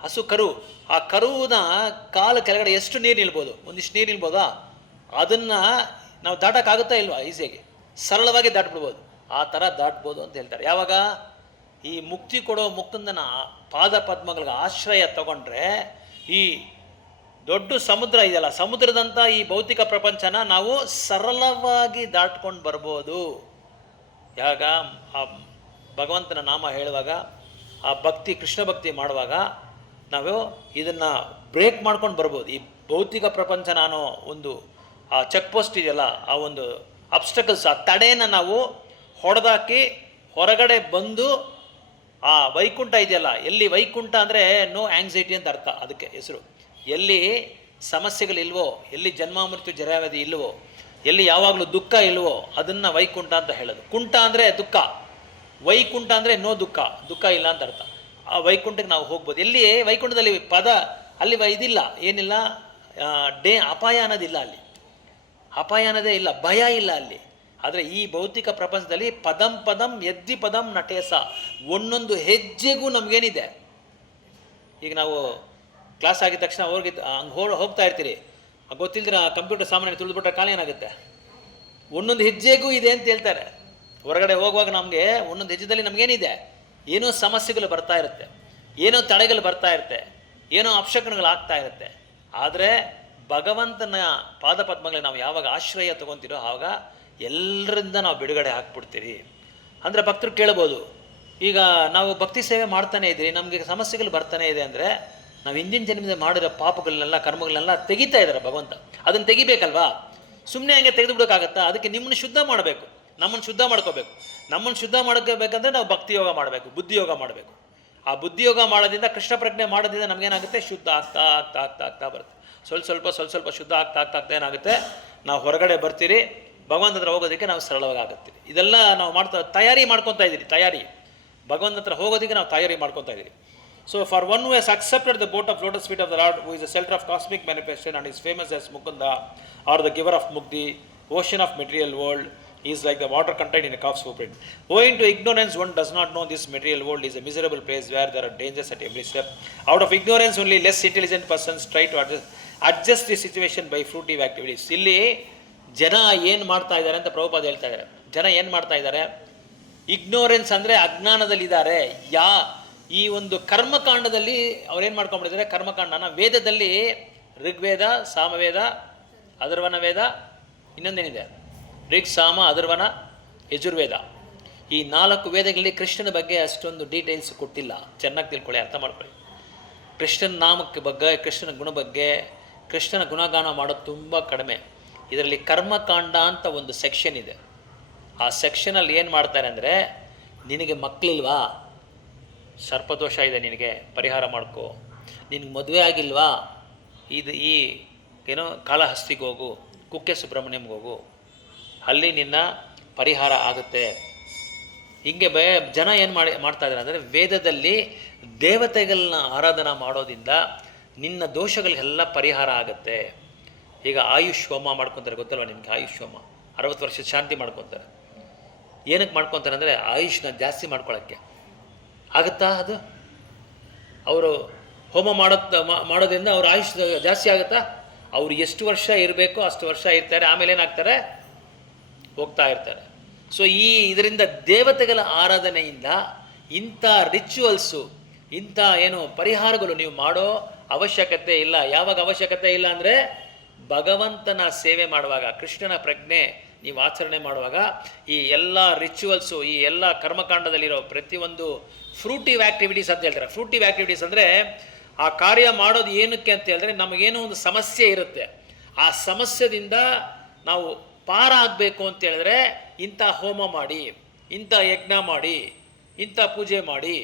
ಹಸು ಕರು, ಆ ಕರುವಿನ ಕಾಲು ಕೆಳಗಡೆ ಎಷ್ಟು ನೀರು ನಿಲ್ಬೋದು, ಒಂದಿಷ್ಟು ನೀರು ನಿಲ್ಬೋದಾ, ಅದನ್ನು ನಾವು ದಾಟೋಕ್ಕಾಗುತ್ತಾ ಇಲ್ವಾ? ಈಸಿಯಾಗಿ ಸರಳವಾಗಿ ದಾಟ್ಬಿಡ್ಬೋದು. ಆ ಥರ ದಾಟ್ಬೋದು ಅಂತ ಹೇಳ್ತಾರೆ. ಯಾವಾಗ ಈ ಮುಕ್ತಿ ಕೊಡೋ ಮುಕುಂದನ ಪಾದ ಪದ್ಮಗಳಿಗೆ ಆಶ್ರಯ ತಗೊಂಡ್ರೆ, ಈ ದೊಡ್ಡ ಸಮುದ್ರ ಇದೆಯಲ್ಲ, ಸಮುದ್ರದಂಥ ಈ ಭೌತಿಕ ಪ್ರಪಂಚನ ನಾವು ಸರಳವಾಗಿ ದಾಟ್ಕೊಂಡು ಬರ್ಬೋದು. ಯಾವಾಗ ಆ ಭಗವಂತನ ನಾಮ ಹೇಳುವಾಗ, ಆ ಭಕ್ತಿ, ಕೃಷ್ಣ ಭಕ್ತಿ ಮಾಡುವಾಗ ನಾವು ಇದನ್ನು ಬ್ರೇಕ್ ಮಾಡ್ಕೊಂಡು ಬರ್ಬೋದು. ಈ ಭೌತಿಕ ಪ್ರಪಂಚ ಅನ್ನೋ ಒಂದು ಆ ಚೆಕ್ ಪೋಸ್ಟ್ ಇದೆಯಲ್ಲ, ಆ ಒಂದು ಅಬ್ಸ್ಟಕಲ್ಸ್, ಆ ತಡೆಯನ್ನು ನಾವು ಹೊಡೆದಾಕಿ ಹೊರಗಡೆ ಬಂದು ಆ ವೈಕುಂಠ ಇದೆಯಲ್ಲ, ಎಲ್ಲಿ ವೈಕುಂಠ ಅಂದರೆ ನೋ ಆ್ಯಂಗ್ಸೈಟಿ ಅಂತ ಅರ್ಥ, ಅದಕ್ಕೆ ಹೆಸರು. ಎಲ್ಲಿ ಸಮಸ್ಯೆಗಳಿಲ್ವೋ, ಎಲ್ಲಿ ಜನ್ಮ ಮೃತ್ಯು ಜರಾವ್ಯಾಧಿ ಇಲ್ವೋ, ಎಲ್ಲಿ ಯಾವಾಗಲೂ ದುಃಖ ಇಲ್ವೋ, ಅದನ್ನು ವೈಕುಂಠ ಅಂತ ಹೇಳೋದು. ಕುಂಠ ಅಂದರೆ ದುಃಖ, ವೈಕುಂಠ ಅಂದರೆ ನೋ ದುಃಖ, ದುಃಖ ಇಲ್ಲ ಅಂತ ಅರ್ಥ. ಆ ವೈಕುಂಠಕ್ಕೆ ನಾವು ಹೋಗ್ಬೋದು. ಎಲ್ಲಿ ವೈಕುಂಠದಲ್ಲಿ ಪದ ಅಲ್ಲಿ ಇದಿಲ್ಲ, ಏನಿಲ್ಲ, ಅಪಾಯ ಅನ್ನೋದಿಲ್ಲ ಅಲ್ಲಿ, ಅಪಾಯ ಅನ್ನೋದೇ ಇಲ್ಲ, ಭಯ ಇಲ್ಲ ಅಲ್ಲಿ. ಆದರೆ ಈ ಭೌತಿಕ ಪ್ರಪಂಚದಲ್ಲಿ ಪದಂ ಪದಂ ಯದ್ದಿ ಪದಂ ನಟೇಸ, ಒಂದೊಂದು ಹೆಜ್ಜೆಗೂ ನಮಗೇನಿದೆ. ಈಗ ನಾವು ಕ್ಲಾಸ್ ಆಗಿದ ತಕ್ಷಣ ಹಂಗೆ ಹೋಗ್ತಾ ಇರ್ತೀರಿ, ಗೊತ್ತಿಲ್ಲದ್ರೆ ಕಂಪ್ಯೂಟರ್ ಸಾಮಾನ್ಯ ತುಳಿದ್ಬಿಟ್ರೆ ಕಾಲ ಏನಾಗುತ್ತೆ? ಒಂದೊಂದು ಹೆಜ್ಜೆಗೂ ಇದೆ ಅಂತ ಹೇಳ್ತಾರೆ. ಹೊರಗಡೆ ಹೋಗುವಾಗ ನಮಗೆ ಒಂದೊಂದು ಹೆಜ್ಜೆದಲ್ಲಿ ನಮಗೇನಿದೆ, ಏನೋ ಸಮಸ್ಯೆಗಳು ಬರ್ತಾ ಇರುತ್ತೆ, ಏನೋ ತಡೆಗಳು ಬರ್ತಾ ಇರುತ್ತೆ, ಏನೋ ಅಪಶಕನಗಳು ಆಗ್ತಾ ಇರುತ್ತೆ. ಆದರೆ ಭಗವಂತನ ಪಾದಪದ್ಮಗಳಿಗೆ ನಾವು ಯಾವಾಗ ಆಶ್ರಯ ತೊಗೊತೀರೋ ಆವಾಗ ಎಲ್ಲರಿಂದ ನಾವು ಬಿಡುಗಡೆ ಹಾಕ್ಬಿಡ್ತೀವಿ. ಅಂದರೆ ಭಕ್ತರು ಕೇಳ್ಬೋದು, ಈಗ ನಾವು ಭಕ್ತಿ ಸೇವೆ ಮಾಡ್ತಾನೆ ಇದ್ದೀರಿ, ನಮಗೆ ಸಮಸ್ಯೆಗಳು ಬರ್ತಾನೆ ಇದೆ ಅಂದರೆ, ನಾವು ಹಿಂದಿನ ಜನ್ಮದಲ್ಲಿ ಮಾಡಿರೋ ಪಾಪಗಳನ್ನೆಲ್ಲ, ಕರ್ಮಗಳನ್ನೆಲ್ಲ ತೆಗಿತಾ ಇದ್ದಾರೆ ಭಗವಂತ. ಅದನ್ನು ತೆಗಿಬೇಕಲ್ವಾ? ಸುಮ್ಮನೆ ಹಂಗೆ ತೆಗೆದುಬಿಡೋಕ್ಕಾಗತ್ತಾ? ಅದಕ್ಕೆ ನಿಮ್ಮನ್ನು ಶುದ್ಧ ಮಾಡಬೇಕು, ನಮ್ಮನ್ನು ಶುದ್ಧ ಮಾಡ್ಕೋಬೇಕು. ನಮ್ಮನ್ನು ಶುದ್ಧ ಮಾಡ್ಕೋಬೇಕಂದ್ರೆ ನಾವು ಭಕ್ತಿ ಯೋಗ ಮಾಡಬೇಕು, ಬುದ್ಧಿಯೋಗ ಮಾಡಬೇಕು. ಆ ಬುದ್ಧಿಯೋಗ ಮಾಡೋದ್ರಿಂದ, ಕೃಷ್ಣ ಪ್ರಜ್ಞೆ ಮಾಡೋದ್ರಿಂದ ನಮಗೇನಾಗುತ್ತೆ, ಶುದ್ಧ ಆಗ್ತಾ ಆಗ್ತಾ ಆಗ್ತಾ ಆಗ್ತಾ ಬರುತ್ತೆ. ಸ್ವಲ್ಪ ಶುದ್ಧ ಆಗ್ತಾ ಆಗ್ತಾ ಆಗ್ತಾ ಏನಾಗುತ್ತೆ, ನಾವು ಹೊರಗಡೆ ಬರ್ತೀರಿ, ಭಗವಂತ ಹತ್ರ ಹೋಗೋದಕ್ಕೆ ನಾವು ಸರಳವಾಗಿ ಆಗುತ್ತೀವಿ. ಇದೆಲ್ಲ ನಾವು ತಯಾರಿ ಮಾಡ್ಕೊತಾ ಇದ್ದೀರಿ. ಭಗವಂತ ಹತ್ರ ಹೋಗೋದಕ್ಕೆ ನಾವು ತಯಾರಿ ಮಾಡ್ಕೊತಾ ಇದ್ದೀರಿ. So for one who has accepted the boat of lotus feet of the Lord, who is the shelter of cosmic manifestation and is famous as Mukunda, or the giver of Mukti, ocean of material world, he is like the water contained in a calf's footprint. Owing to ignorance, one does not know this material world is a miserable place where there are dangers at every step. Out of ignorance, only less intelligent persons try to adjust the situation by fruitive activities. ಇಲ್ಲಿ ಜನ ಏನು ಮಾಡ್ತಾ ಇದ್ದಾರೆ ಅಂತ ಪ್ರಭುಪಾದ ಹೇಳ್ತಾ ಇದ್ದಾರೆ. ಜನ ಏನು ಮಾಡ್ತಾ ಇದ್ದಾರೆ, ಇಗ್ನೋರೆನ್ಸ್ ಅಂದರೆ ಅಜ್ಞಾನದಲ್ಲಿದ್ದಾರೆ. ಈ ಒಂದು ಕರ್ಮಕಾಂಡದಲ್ಲಿ ಅವ್ರೇನು ಮಾಡ್ಕೊಂಡ್ಬಿಟ್ಟಿದ್ದಾರೆ, ಕರ್ಮಕಾಂಡನ ವೇದದಲ್ಲಿ ಋಗ್ವೇದ, ಸಾಮವೇದ, ಅಥರ್ವಣ ವೇದ, ಇನ್ನೊಂದೇನಿದೆ ಋಗ್, ಸಾಮ, ಅಥರ್ವಣ, ಯಜುರ್ವೇದ. ಈ 4 ವೇದಗಳಲ್ಲಿ ಕೃಷ್ಣನ ಬಗ್ಗೆ ಅಷ್ಟೊಂದು ಡೀಟೇಲ್ಸ್ ಕೊಟ್ಟಿಲ್ಲ. ಚೆನ್ನಾಗಿ ತಿಳ್ಕೊಳ್ಳಿ, ಅರ್ಥ ಮಾಡ್ಕೊಳ್ಳಿ. ಕೃಷ್ಣನ ನಾಮಕ್ಕೆ ಬಗ್ಗೆ, ಕೃಷ್ಣನ ಗುಣ ಬಗ್ಗೆ, ಕೃಷ್ಣನ ಗುಣಗಾನ ಮಾಡೋದು ತುಂಬ ಕಡಿಮೆ. ಇದರಲ್ಲಿ ಕರ್ಮಕಾಂಡ ಅಂತ ಒಂದು ಸೆಕ್ಷನ್ ಇದೆ. ಆ ಸೆಕ್ಷನಲ್ಲಿ ಏನು ಮಾಡ್ತಾರೆ ಅಂದರೆ, ನಿನಗೆ ಮಕ್ಕಳಿಲ್ವಾ, ಸರ್ಪದೋಷ ಇದೆ, ನಿನಗೆ ಪರಿಹಾರ ಮಾಡ್ಕೋ. ನಿನಗೆ ಮದುವೆ ಆಗಿಲ್ವಾ, ಈ ಏನೋ ಕಾಳಹಸ್ತಿಗೆ ಹೋಗು, ಕುಕ್ಕೆ ಸುಬ್ರಹ್ಮಣ್ಯಂಗೆ ಹೋಗು, ಅಲ್ಲಿ ನಿನ್ನ ಪರಿಹಾರ ಆಗುತ್ತೆ. ಹಿಂಗೆ ಜನ ಏನು ಮಾಡ್ತಾ ಇದ್ದಾರೆ ಅಂದರೆ, ವೇದದಲ್ಲಿ ದೇವತೆಗಳನ್ನ ಆರಾಧನಾ ಮಾಡೋದ್ರಿಂದ ನಿನ್ನ ದೋಷಗಳಿಗೆಲ್ಲ ಪರಿಹಾರ ಆಗುತ್ತೆ. ಈಗ ಆಯುಷ್ ಹೋಮ ಮಾಡ್ಕೊತಾರೆ, ಗೊತ್ತಲ್ವ ನಿಮಗೆ? ಆಯುಷ್ ಹೋಮ 60 ವರ್ಷದ ಶಾಂತಿ ಮಾಡ್ಕೊತಾರೆ. ಏನಕ್ಕೆ ಮಾಡ್ಕೊತಾರೆ ಅಂದರೆ ಆಯುಷ್ನ ಜಾಸ್ತಿ ಮಾಡ್ಕೊಳ್ಳೋಕ್ಕೆ. ಆಗುತ್ತಾ ಅದು? ಅವರು ಹೋಮ ಮಾಡೋದ್ರಿಂದ ಅವ್ರ ಆಯುಷ್ ಜಾಸ್ತಿ ಆಗುತ್ತಾ? ಅವ್ರು ಎಷ್ಟು ವರ್ಷ ಇರಬೇಕೋ ಅಷ್ಟು ವರ್ಷ ಇರ್ತಾರೆ, ಆಮೇಲೆ ಏನಾಗ್ತಾರೆ? ಹೋಗ್ತಾ ಇರ್ತಾರೆ. ಸೊ ಇದರಿಂದ ದೇವತೆಗಳ ಆರಾಧನೆಯಿಂದ ಇಂಥ ರಿಚುವಲ್ಸು, ಇಂಥ ಏನು ಪರಿಹಾರಗಳು ನೀವು ಮಾಡೋ ಅವಶ್ಯಕತೆ ಇಲ್ಲ. ಯಾವಾಗ ಅವಶ್ಯಕತೆ ಇಲ್ಲ ಅಂದರೆ, ಭಗವಂತನ ಸೇವೆ ಮಾಡುವಾಗ, ಕೃಷ್ಣನ ಪ್ರಜ್ಞೆ ನೀವು ಆಚರಣೆ ಮಾಡುವಾಗ ಈ ಎಲ್ಲ ರಿಚುವಲ್ಸು, ಈ ಎಲ್ಲ ಕರ್ಮಕಾಂಡದಲ್ಲಿರೋ ಪ್ರತಿಯೊಂದು ಫ್ರೂಟಿವ್ ಆ್ಯಕ್ಟಿವಿಟೀಸ್ ಅಂತ ಹೇಳ್ತಾರೆ. ಫ್ರೂಟಿವ್ ಆ್ಯಕ್ಟಿವಿಟೀಸ್ ಅಂದರೆ ಆ ಕಾರ್ಯ ಮಾಡೋದು ಏನಕ್ಕೆ ಅಂತ ಹೇಳಿದ್ರೆ, ನಮಗೇನೋ ಒಂದು ಸಮಸ್ಯೆ ಇರುತ್ತೆ. ಆ ಸಮಸ್ಯೆದಿಂದ ನಾವು ಪಾರ ಆಗಬೇಕು ಅಂತ ಹೇಳಿದ್ರೆ ಇಂಥ ಹೋಮ ಮಾಡಿ, ಇಂಥ ಯಜ್ಞ ಮಾಡಿ, ಇಂಥ ಪೂಜೆ ಮಾಡಿ.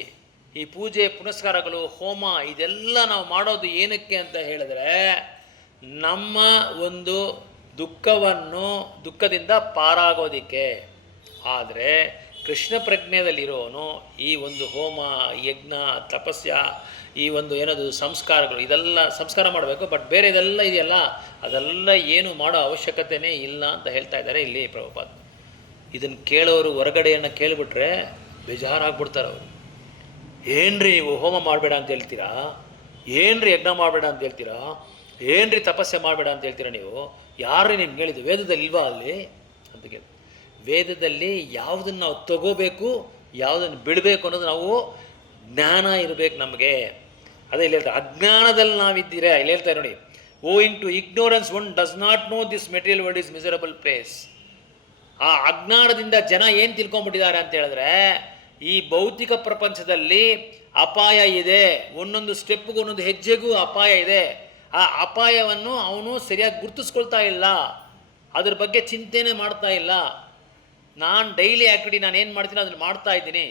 ಈ ಪೂಜೆ ಪುನಸ್ಕಾರಗಳು, ಹೋಮ, ಇದೆಲ್ಲ ನಾವು ಮಾಡೋದು ಏನಕ್ಕೆ ಅಂತ ಹೇಳಿದ್ರೆ, ನಮ್ಮ ಒಂದು ದುಃಖದಿಂದ ಪಾರಾಗೋದಿಕ್ಕೆ. ಆದರೆ ಕೃಷ್ಣ ಪ್ರಜ್ಞೆಯಲ್ಲಿರೋನು ಈ ಒಂದು ಹೋಮ, ಯಜ್ಞ, ತಪಸ್ಯ, ಈ ಒಂದು ಏನದು ಸಂಸ್ಕಾರಗಳು, ಇದೆಲ್ಲ ಸಂಸ್ಕಾರ ಮಾಡಬೇಕು. ಬಟ್ ಬೇರೆ ಇದೆಲ್ಲ ಇದೆಯಲ್ಲ, ಅದೆಲ್ಲ ಏನು ಮಾಡೋ ಅವಶ್ಯಕತೆಯೇ ಇಲ್ಲ ಅಂತ ಹೇಳ್ತಾ ಇದ್ದಾರೆ ಇಲ್ಲಿ ಪ್ರಭುಪಾದ. ಇದನ್ನು ಕೇಳೋರು ಹೊರಗಡೆಯನ್ನು ಕೇಳಿಬಿಟ್ರೆ ಬೇಜಾರಾಗ್ಬಿಡ್ತಾರೆ ಅವರು. ಏನ್ರಿ ನೀವು ಹೋಮ ಮಾಡಬೇಡ ಅಂತ ಹೇಳ್ತೀರಾ, ಏನ್ರಿ ಯಜ್ಞ ಮಾಡಬೇಡ ಅಂತ ಹೇಳ್ತೀರಾ, ಏನ್ರಿ ತಪಸ್ಸೆ ಮಾಡಬೇಡ ಅಂತ ಹೇಳ್ತೀರಾ, ನೀವು ಯಾರೇ ನಿಮ್ಗೆ ಹೇಳಿದ್ದು? ವೇದದಲ್ಲಿ ಇಲ್ವಾ ಅಲ್ಲಿ ಅಂತ ಕೇಳಿ. ವೇದದಲ್ಲಿ ಯಾವುದನ್ನು ನಾವು ತಗೋಬೇಕು, ಯಾವುದನ್ನು ಬಿಡಬೇಕು ಅನ್ನೋದು ನಾವು ಜ್ಞಾನ ಇರಬೇಕು ನಮಗೆ. ಅದೇ ಇಲ್ಲಿ ಹೇಳ್ತಾರೆ, ಅಜ್ಞಾನದಲ್ಲಿ ನಾವಿದ್ದೀರಾ. ಇಲ್ಲಿ ಹೇಳ್ತಾರೆ ನೋಡಿ, owing to ignorance one does not know this material world is miserable place. ಆ ಅಜ್ಞಾನದಿಂದ ಜನ ಏನು ತಿಳ್ಕೊಂಡ್ಬಿಟ್ಟಿದ್ದಾರೆ ಅಂತ ಹೇಳಿದ್ರೆ, ಈ ಭೌತಿಕ ಪ್ರಪಂಚದಲ್ಲಿ ಅಪಾಯ ಇದೆ, ಒಂದೊಂದು ಸ್ಟೆಪ್ಗೂ ಒಂದೊಂದು ಹೆಜ್ಜೆಗೂ ಅಪಾಯ ಇದೆ. ಆ ಅಪಾಯವನ್ನು ಅವನು ಸರಿಯಾಗಿ ಗುರುತಿಸ್ಕೊಳ್ತಾ ಇಲ್ಲ, ಅದ್ರ ಬಗ್ಗೆ ಚಿಂತೆನೇ ಮಾಡ್ತಾ ಇಲ್ಲ. ನಾನು ಡೈಲಿ ಆ್ಯಕ್ಟಿವಿಟಿ ನಾನು ಏನು ಮಾಡ್ತೀನಿ ಅದನ್ನು ಮಾಡ್ತಾ ಇದ್ದೀನಿ.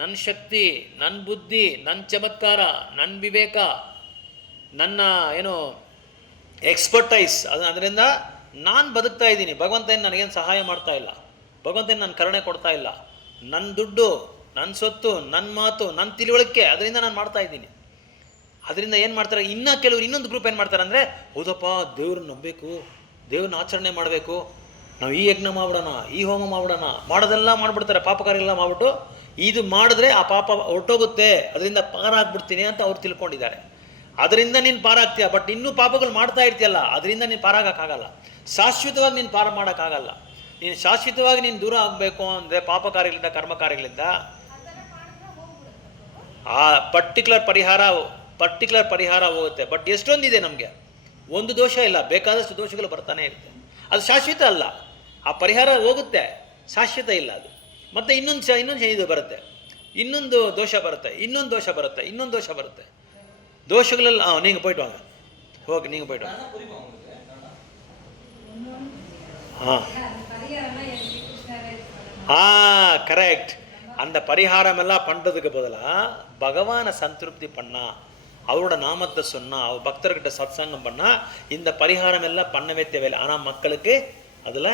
ನನ್ನ ಶಕ್ತಿ, ನನ್ನ ಬುದ್ಧಿ, ನನ್ನ ಚಮತ್ಕಾರ, ನನ್ನ ವಿವೇಕ, ನನ್ನ ಏನು ಎಕ್ಸ್ಪರ್ಟೈಸ್, ಅದರಿಂದ ನಾನು ಬದುಕ್ತಾ ಇದ್ದೀನಿ. ಭಗವಂತ ಏನು ನನಗೇನು ಸಹಾಯ ಮಾಡ್ತಾ ಇಲ್ಲ, ಭಗವಂತ ಏನು ನನ್ನ ಕರುಣೆ ಕೊಡ್ತಾ ಇಲ್ಲ. ನನ್ನ ದುಡ್ಡು, ನನ್ನ ಸೊತ್ತು, ನನ್ನ ಮಾತು, ನನ್ನ ತಿಳುವಳಿಕೆ, ಅದರಿಂದ ನಾನು ಮಾಡ್ತಾ ಇದ್ದೀನಿ. ಅದರಿಂದ ಏನು ಮಾಡ್ತಾರೆ, ಕೆಲವರು ಇನ್ನೊಂದು ಗ್ರೂಪ್ ಏನು ಮಾಡ್ತಾರೆ ಅಂದರೆ, ಹೌದಪ್ಪ ದೇವ್ರನ್ನ ನಂಬಬೇಕು, ದೇವ್ರನ್ನ ಆಚರಣೆ ಮಾಡಬೇಕು, ನಾವು ಈ ಯಜ್ಞ ಮಾಡ್ಬಿಡೋಣ, ಈ ಹೋಮ ಮಾಡ್ಬಿಡೋಣ, ಮಾಡೋದೆಲ್ಲ ಮಾಡಿಬಿಡ್ತಾರೆ, ಪಾಪ ಕಾರ್ಯ ಎಲ್ಲ ಮಾಡಿಬಿಟ್ಟು ಇದು ಮಾಡಿದ್ರೆ ಆ ಪಾಪ ಹೊರಟೋಗುತ್ತೆ, ಅದರಿಂದ ಪಾರಾಗ್ಬಿಡ್ತೀನಿ ಅಂತ ಅವ್ರು ತಿಳ್ಕೊಂಡಿದ್ದಾರೆ. ಅದರಿಂದ ನೀನು ಪಾರಾಗ್ತೀಯ. ಬಟ್ ಇನ್ನೂ ಪಾಪಗಳು ಮಾಡ್ತಾ ಇರ್ತೀಯಲ್ಲ, ಅದರಿಂದ ನೀನು ಪಾರಾಗೋಕ್ಕಾಗಲ್ಲ. ಶಾಶ್ವತವಾಗಿ ನೀನು ಪಾರ ಮಾಡೋಕ್ಕಾಗಲ್ಲ. ನೀನು ಶಾಶ್ವತವಾಗಿ ನೀನು ದೂರ ಆಗಬೇಕು ಅಂದರೆ ಪಾಪ ಕಾರ್ಯಗಳಿಂದ, ಕರ್ಮ ಕಾರ್ಯಗಳಿಂದ, ಆ ಪರ್ಟಿಕ್ಯುಲರ್ ಪರಿಹಾರ ಹೋಗುತ್ತೆ. ಬಟ್ ಎಷ್ಟೊಂದಿದೆ ನಮಗೆ, ಒಂದು ದೋಷ ಇಲ್ಲ, ಬೇಕಾದಷ್ಟು ದೋಷಗಳು ಬರ್ತಾನೆ ಇರುತ್ತೆ. ಅದು ಶಾಶ್ವತ ಅಲ್ಲ. ಆ ಪರಿಹಾರ ಹೋಗುತ್ತೆ, ಶಾಶ್ವತ ಇಲ್ಲ ಅದು. ಮತ್ತು ಇನ್ನೊಂದು ಇದು ಬರುತ್ತೆ, ಇನ್ನೊಂದು ದೋಷ ಬರುತ್ತೆ, ಇನ್ನೊಂದು ದೋಷ ಬರುತ್ತೆ, ಇನ್ನೊಂದು ದೋಷ ಬರುತ್ತೆ. ದೋಷಗಳೆಲ್ಲ நீங்கள் போயிட்டு வாங்க, ஓகே நீங்கள் போயிட்டு வாங்க. கரெக்ட். அந்த பரிகாரமெல்லாம் பண்ணுறதுக்கு பதிலாக பகவானை சந்திருப்தி பண்ணா, அவரோட நாமத்தை சொன்னால், அவர் பக்தர்கிட்ட சத்சங்கம் பண்ணால் இந்த பரிகாரம் எல்லாம் பண்ணவே தேவையில்லை. ஆனால் மக்களுக்கு அதில்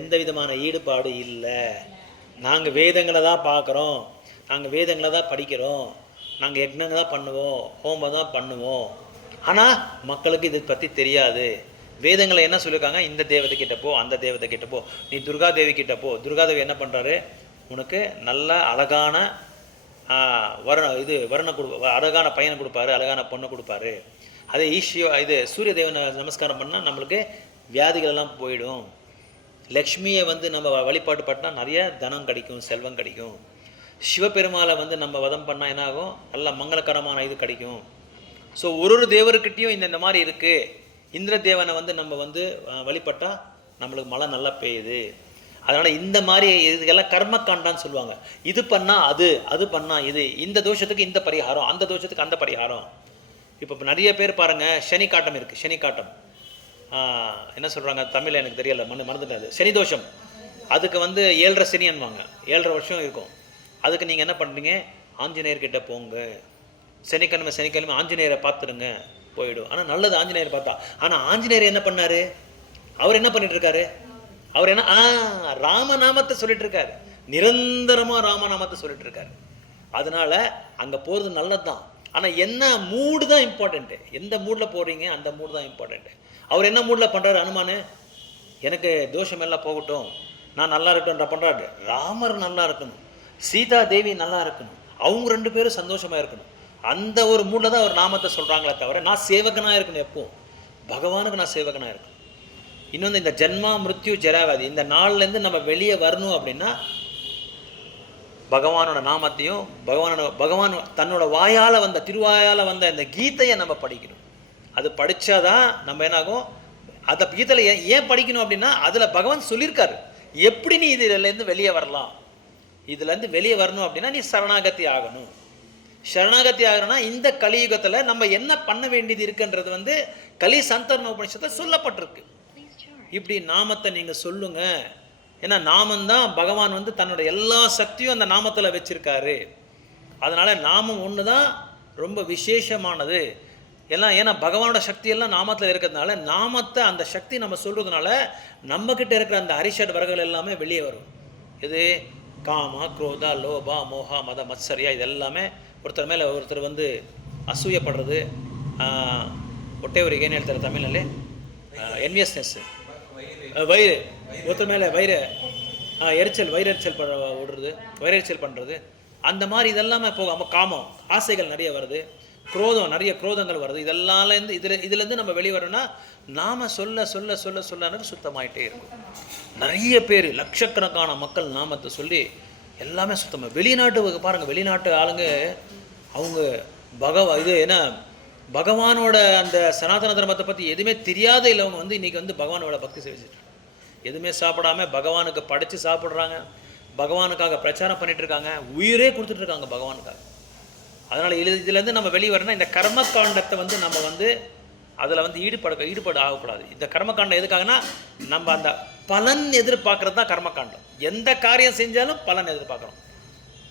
எந்த விதமான ஈடுபாடு இல்லை. நாங்கள் வேதங்களை தான் பார்க்குறோம், நாங்கள் வேதங்களை தான் படிக்கிறோம், நாங்கள் யக்னங்களை தான் பண்ணுவோம், ஹோமம் தான் பண்ணுவோம். ஆனால் மக்களுக்கு இதை பற்றி தெரியாது. வேதங்களை என்ன சொல்லியிருக்காங்க, இந்த தேவதை கிட்ட போ, அந்த தேவதை கிட்ட போ, நீ துர்காதேவி கிட்ட போ. துர்காதேவி என்ன பண்ணுறாரு, உனக்கு நல்ல அழகான வர்ணம் அழகான பையனை கொடுப்பாரு, அழகான பொண்ணை கொடுப்பாரு. அதே இது சூரிய தேவனை நமஸ்காரம் பண்ணால் நம்மளுக்கு வியாதிகளெல்லாம் போயிடும். லக்ஷ்மியை நம்ம வழிபாடு பண்ணால் நிறைய தனம் கிடைக்கும், செல்வம் கிடைக்கும். சிவபெருமாளை நம்ம வதம் பண்ணால் என்ன ஆகும், நல்ல மங்களகரமான இது கிடைக்கும். ஸோ ஒரு தேவர்கிட்டையும் இந்த மாதிரி இருக்குது. இந்திர தேவனை நம்ம வழிபட்டால் நம்மளுக்கு மழை நல்லா பெய்யுது. அதனால் இந்த மாதிரி இதுக்கெல்லாம் கர்மகாண்டான்னு சொல்லுவாங்க. இது பண்ணால் அது, அது பண்ணால் இது, இந்த தோஷத்துக்கு இந்த பரிகாரம், அந்த தோஷத்துக்கு அந்த பரிகாரம். இப்போ நிறைய பேர் பாருங்கள், சனி காட்டம் இருக்குது. சனி காட்டம் என்ன சொல்கிறாங்க தமிழில் எனக்கு தெரியலை, மறந்துட்டாது. சனி தோஷம், அதுக்கு வந்து 7.5 சனின்வாங்க. 7.5 வருஷம் இருக்கும். அதுக்கு நீங்கள் என்ன பண்ணுறீங்க, ஆஞ்சநேயர்கிட்ட போங்க. சனிக்கிழமை ஆஞ்சநேயரை பார்த்துடுங்க, போயிடும். ஆனால் நல்லது ஆஞ்சநேயர் பார்த்தா. ஆனால் ஆஞ்சநேயர் என்ன பண்ணார்? அவர் என்ன பண்ணிட்டு இருக்காரு? அவர் என்ன ராமநாமத்தை சொல்லிட்டு இருக்காரு. நிரந்தரமாக ராமநாமத்தை சொல்லிட்டு இருக்காரு. அதனால அங்கே போகிறது நல்லது தான். ஆனால் என்ன மூடு தான் இம்பார்ட்டண்ட்டு. எந்த மூடில் போடுறீங்க, அந்த மூடு தான் இம்பார்ட்டண்ட்டு. அவர் என்ன மூடில் பண்ணுறாரு அனுமான்? எனக்கு தோஷம் எல்லாம் போகட்டும், நான் நல்லா இருக்கட்டும்ன்ற பண்ணுறாரு. ராமர் நல்லா இருக்கணும், சீதா தேவி நல்லா இருக்கணும், அவங்க 2 பேரும் சந்தோஷமாக இருக்கணும். அந்த ஒரு மூடில் தான் அவர் நாமத்தை சொல்கிறாங்களே தவிர, நான் சேவகனாக இருக்கணும், எப்போ பகவானுக்கு நான் சேவகனாக இருக்கணும். இன்னொன்று, இந்த ஜென்மா மிருத்யு ஜராவாதி, இந்த நாள்லேருந்து நம்ம வெளியே வரணும் அப்படின்னா பகவானோட நாமத்தையும் பகவான் தன்னோட வாயால் வந்த திருவாயால் வந்த இந்த கீதையை நம்ம படிக்கணும். அது படித்தாதான் நம்ம என்னாகும். அந்த கீதையில் ஏன் படிக்கணும் அப்படின்னா, அதில் பகவான் சொல்லியிருக்காரு எப்படி நீ இதுலேருந்து வெளியே வரலாம். இதுலேருந்து வெளியே வரணும் அப்படின்னா நீ சரணாகதி ஆகணும். சரணாகதி ஆகணும்னா இந்த கலியுகத்தில் நம்ம என்ன பண்ண வேண்டியது இருக்குன்றது வந்து கலி சந்தர்ண உபநிஷத்தில் சொல்லப்பட்டிருக்கு. இப்படி நாமத்தை நீங்கள் சொல்லுங்க. ஏன்னா நாமந்தான் பகவான் வந்து தன்னோட எல்லா சக்தியும் அந்த நாமத்தில் வச்சிருக்காரு. அதனால் நாமம் ஒன்று தான் ரொம்ப விசேஷமானது எல்லாம். ஏன்னா பகவானோட சக்தியெல்லாம் நாமத்தில் இருக்கிறதுனால, நாமத்தை அந்த சக்தி நம்ம சொல்கிறதுனால நம்மக்கிட்ட இருக்கிற அந்த அரிஷட் வர்க்கங்கள் எல்லாமே வெளியே வரும். இது காமா, குரோதா, லோபா, மோகா, மத, மத்சரியா, இது எல்லாமே ஒருத்தர் மேலே ஒருத்தர் வந்து அசூயப்படுறது, ஒட்டே எழுத்துற தமிழ்லே என்வியஸ்னஸ், வயிறு, ஒருத்தர் மேலே வயிறு எரிச்சல், வயிறெரிச்சல் விடுறது, வயிறெரிச்சல் பண்ணுறது, அந்த மாதிரி இதெல்லாமே போகாமல் காமம், ஆசைகள் நிறைய வருது, குரோதம், நிறைய குரோதங்கள் வருது. இதெல்லாம்லேருந்து இதுலேருந்து நம்ம வெளியே வரோம்னா நாம சொல்ல சொல்ல சொல்ல சொல்ல சுத்தமாயிட்டே இருக்கும். நிறைய பேர், லட்சக்கணக்கான மக்கள் நாமத்தை சொல்லி எல்லாமே சுத்தமாக. வெளிநாட்டு பாருங்கள், வெளிநாட்டு ஆளுங்க அவங்க இது என்ன பகவானோட அந்த சனாதன தர்மத்தை பற்றி எதுவுமே தெரியாத இல்லவங்க வந்து இன்றைக்கி வந்து பகவானோட பக்தி செஞ்சுட்டு எதுவுமே சாப்பிடாம பகவானுக்கு படைச்சு சாப்பிட்றாங்க, பகவானுக்காக பிரச்சாரம் பண்ணிட்டு இருக்காங்க, உயிரே கொடுத்துட்டு இருக்காங்க பகவானுக்காக. அதனால் இதுலேருந்து நம்ம வெளியே வரணும்னா இந்த கர்மகாண்டத்தை வந்து நம்ம வந்து அதில் வந்து ஈடுபாடு ஆகக்கூடாது. இந்த கர்மகாண்டம் எதுக்காகனா, நம்ம அந்த பலன் எதிர்பார்க்குறது தான் கர்மகாண்டம். எந்த காரியம் செஞ்சாலும் பலன் எதிர்பார்க்குறோம்.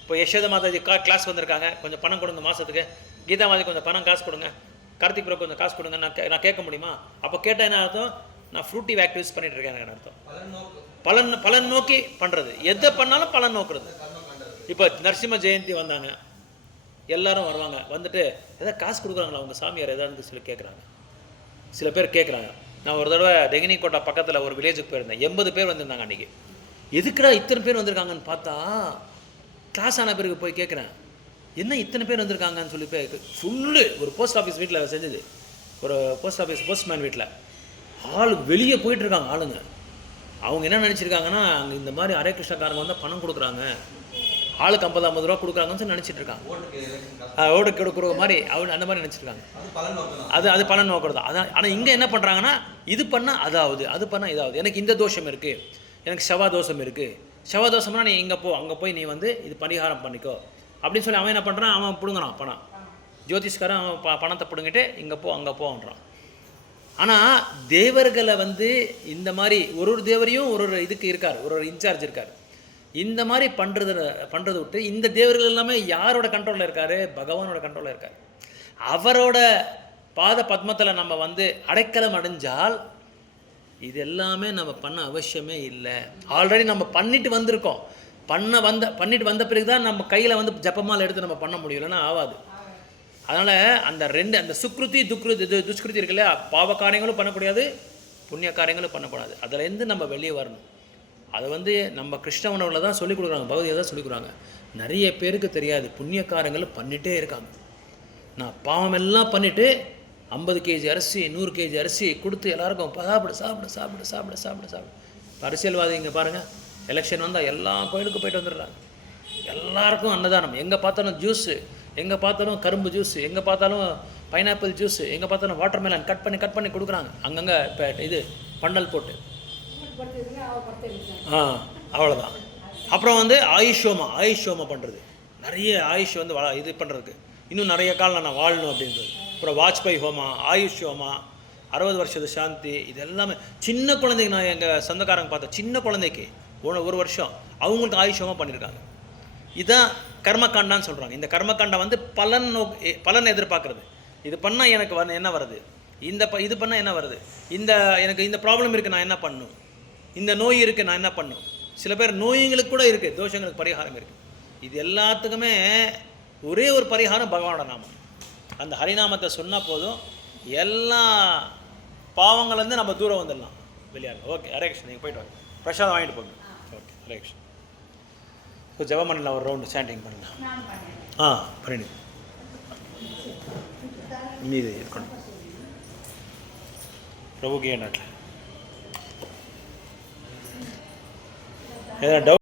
இப்போ யசோதா மாதாஜி கிளாஸ் வந்திருக்காங்க, கொஞ்சம் பணம் கொடுங்க மாதத்துக்கு. கீதா மாதாஜி கொஞ்சம் காசு கொடுங்க. கார்த்திக் ப்ரோ கொஞ்சம் காசு கொடுங்க. நான் கேட்க முடியுமா? அப்போ கேட்டால் என்ன அர்த்தம்? நான் ஃப்ரூட்டிவ் ஆக்டிவிட்டிஸ் பண்ணிட்டு இருக்கேன் அர்த்தம். பலன் நோக்கி பண்ணுறது, எதை பண்ணாலும் பலன் நோக்குறது. இப்போ நரசிம்ம ஜெயந்தி வந்தாங்க, எல்லாரும் வருவாங்க, வந்துட்டு எதாவது காசு கொடுக்குறாங்களா அவங்க சாமியார் எதாவது சொல்லி கேட்குறாங்க. சில பேர் கேட்குறாங்க. நான் ஒரு தடவை டெங்கினிக்கோட்டா பக்கத்தில் ஒரு வில்லேஜுக்கு போயிருந்தேன். 80 பேர் வந்திருந்தாங்க அன்றைக்கி. எதுக்குடா இத்தனை பேர் வந்திருக்காங்கன்னு பார்த்தா, கிளாஸ் ஆன பிறகு போய் கேட்குறேன், என்ன இத்தனை பேர் வந்திருக்காங்கன்னு சொல்லி போய் ஃபுல்லு ஒரு போஸ்ட் ஆஃபீஸ் வீட்டில் செஞ்சது, ஒரு போஸ்ட்மேன் வீட்டில் ஆள் வெளியே போயிட்டுருக்காங்க ஆளுங்க. அவங்க என்ன நினச்சிருக்காங்கன்னா, அங்கே இந்த மாதிரி ஹரே கிருஷ்ணக்காரங்க வந்து பணம் கொடுக்குறாங்க, ஆளுக்கு 50-50 ரூபா கொடுக்குறாங்கன்னு சொல்லி நினச்சிட்டு இருக்காங்க. ஓட்டு கொடுக்குற மாதிரி அந்த மாதிரி நினச்சிருக்காங்க. அது பலன் நோக்கிறது தான். அதான். ஆனால் இங்கே என்ன பண்ணுறாங்கன்னா, இது பண்ணால் அதாவது, அது பண்ணால் இதாவது, எனக்கு இந்த தோஷம் இருக்குது, எனக்கு செவ்வா தோஷம் இருக்குது, செவ்வா தோஷம்னா நீ இங்கே அங்கே போய் நீ வந்து இது பரிகாரம் பண்ணிக்கோ அப்படின்னு சொல்லி அவன் என்ன பண்ணுறான், அவன் பிடுங்குறான் பணம். ஜோதிஷ்காரன் அவன் பணத்தை பிடுங்கிட்டு இங்கே அங்கே போன்றான். ஆனால் தேவர்களை வந்து இந்த மாதிரி ஒரு தேவரையும் ஒரு இதுக்கு இருக்கார், ஒரு இன்சார்ஜ் இருக்கார். இந்த மாதிரி பண்ணுறதை விட்டு இந்த தேவர்கள் எல்லாமே யாரோட கண்ட்ரோலில் இருக்கார்? பகவானோட கண்ட்ரோலில் இருக்கார். அவரோட பாத பத்மத்தில் நம்ம வந்து அடைக்கலம் அடைஞ்சால் இது எல்லாமே நம்ம பண்ண அவசியமே இல்லை. ஆல்ரெடி நம்ம பண்ணிட்டு வந்திருக்கோம். பண்ணிட்டு வந்த பிறகு தான் நம்ம கையில் வந்து ஜப்பமால் எடுத்து நம்ம பண்ண முடியும், இல்லைன்னா ஆகாது. அதனால் அந்த சுக்ருதி துஷ்கிருதி இருக்குல்ல, பாவ காரியங்களும் பண்ணக்கூடாது, புண்ணிய காரியங்களும் பண்ணக்கூடாது. அதிலேருந்து நம்ம வெளியே வரணும். அதை வந்து நம்ம கிருஷ்ண உணவில் தான் சொல்லிக் கொடுக்குறாங்க, பகவதியை தான் சொல்லிக் கொடுக்குறாங்க. நிறைய பேருக்கு தெரியாது, புண்ணிய காரியங்கள் பண்ணிகிட்டே இருக்காங்க. நான் பாவம் எல்லாம் பண்ணிவிட்டு 50 kg அரிசி 100 kg அரிசி கொடுத்து எல்லாருக்கும் சாப்பிடு. அரசியல்வாதி இங்கே பாருங்கள், எலெக்ஷன் வந்தால் எல்லா கோயிலுக்கும் போயிட்டு வந்துடுறாங்க. எல்லாருக்கும் அன்னதானம், எங்கே பார்த்தாலும் ஜூஸு, எங்கே பார்த்தாலும் கரும்பு ஜூஸு, எங்கே பார்த்தாலும் பைனாப்பிள் ஜூஸு, எங்கே பார்த்தாலும் வாட்டர் மெலன் கட் பண்ணி கொடுக்குறாங்க. அங்கங்கே இப்போ இது பண்டல் போட்டு ಬರ್ತಿದ್ರೆ ಅವಾಗ ಬರ್ತಿರ್ತಾರೆ. அவ்வளோதான். அப்புறம் வந்து ஆயுஷ் ஹோமா பண்ணுறது, நிறைய ஆயுஷ் வந்து இது பண்ணுறதுக்கு இன்னும் நிறைய காலம் நான் வாழணும் அப்படின்றது. அப்புறம் வாஜ்பாய் ஹோமா, ஆயுஷ் ஹோமா, 60 வருஷத்து சாந்தி, இது எல்லாமே சின்ன குழந்தைக்கு. நான் எங்கள் சொந்தக்காரங்க பார்த்தேன், சின்ன குழந்தைக்கு 1 வருஷம் அவங்களுக்கு ஆயுஷ் ஹோமா பண்ணியிருக்காங்க. இதுதான் கர்மகாண்டான்னு சொல்கிறாங்க. இந்த கர்மகாண்டா வந்து பலன் எதிர்பார்க்குறது. இது பண்ணால் எனக்கு என்ன வருது, இது பண்ணால் என்ன வருது, எனக்கு இந்த ப்ராப்ளம் இருக்குது, நான் என்ன பண்ணணும், இந்த நோய் இருக்குது, நான் என்ன பண்ணணும். சில பேர் நோய்களுக்கு கூட இருக்குது, தோஷங்களுக்கு பரிகாரம் இருக்குது. இது எல்லாத்துக்குமே ஒரே ஒரு பரிகாரம் பகவானோட நாமம். அந்த ஹரிநாமத்தை சொன்னால் போதும், எல்லா பாவங்கள்லேருந்து நம்ம தூரம் வந்துடலாம், வெளியாக. ஓகே, ஹரே கிருஷ்ணன். நீங்கள் போய்ட்டு வாங்க, பிரசாதம் வாங்கிட்டு போங்க. ஓகே, ஹரே கிருஷ்ணன். ஸோ ஜெபம் பண்ணலாம், ஒரு ரவுண்டு சாண்டிங் பண்ணலாம். பண்ணிடு மீது இருக்கணும். பிரபுக்கு ஏன் நாட்டில் ஏதாவது டவுட்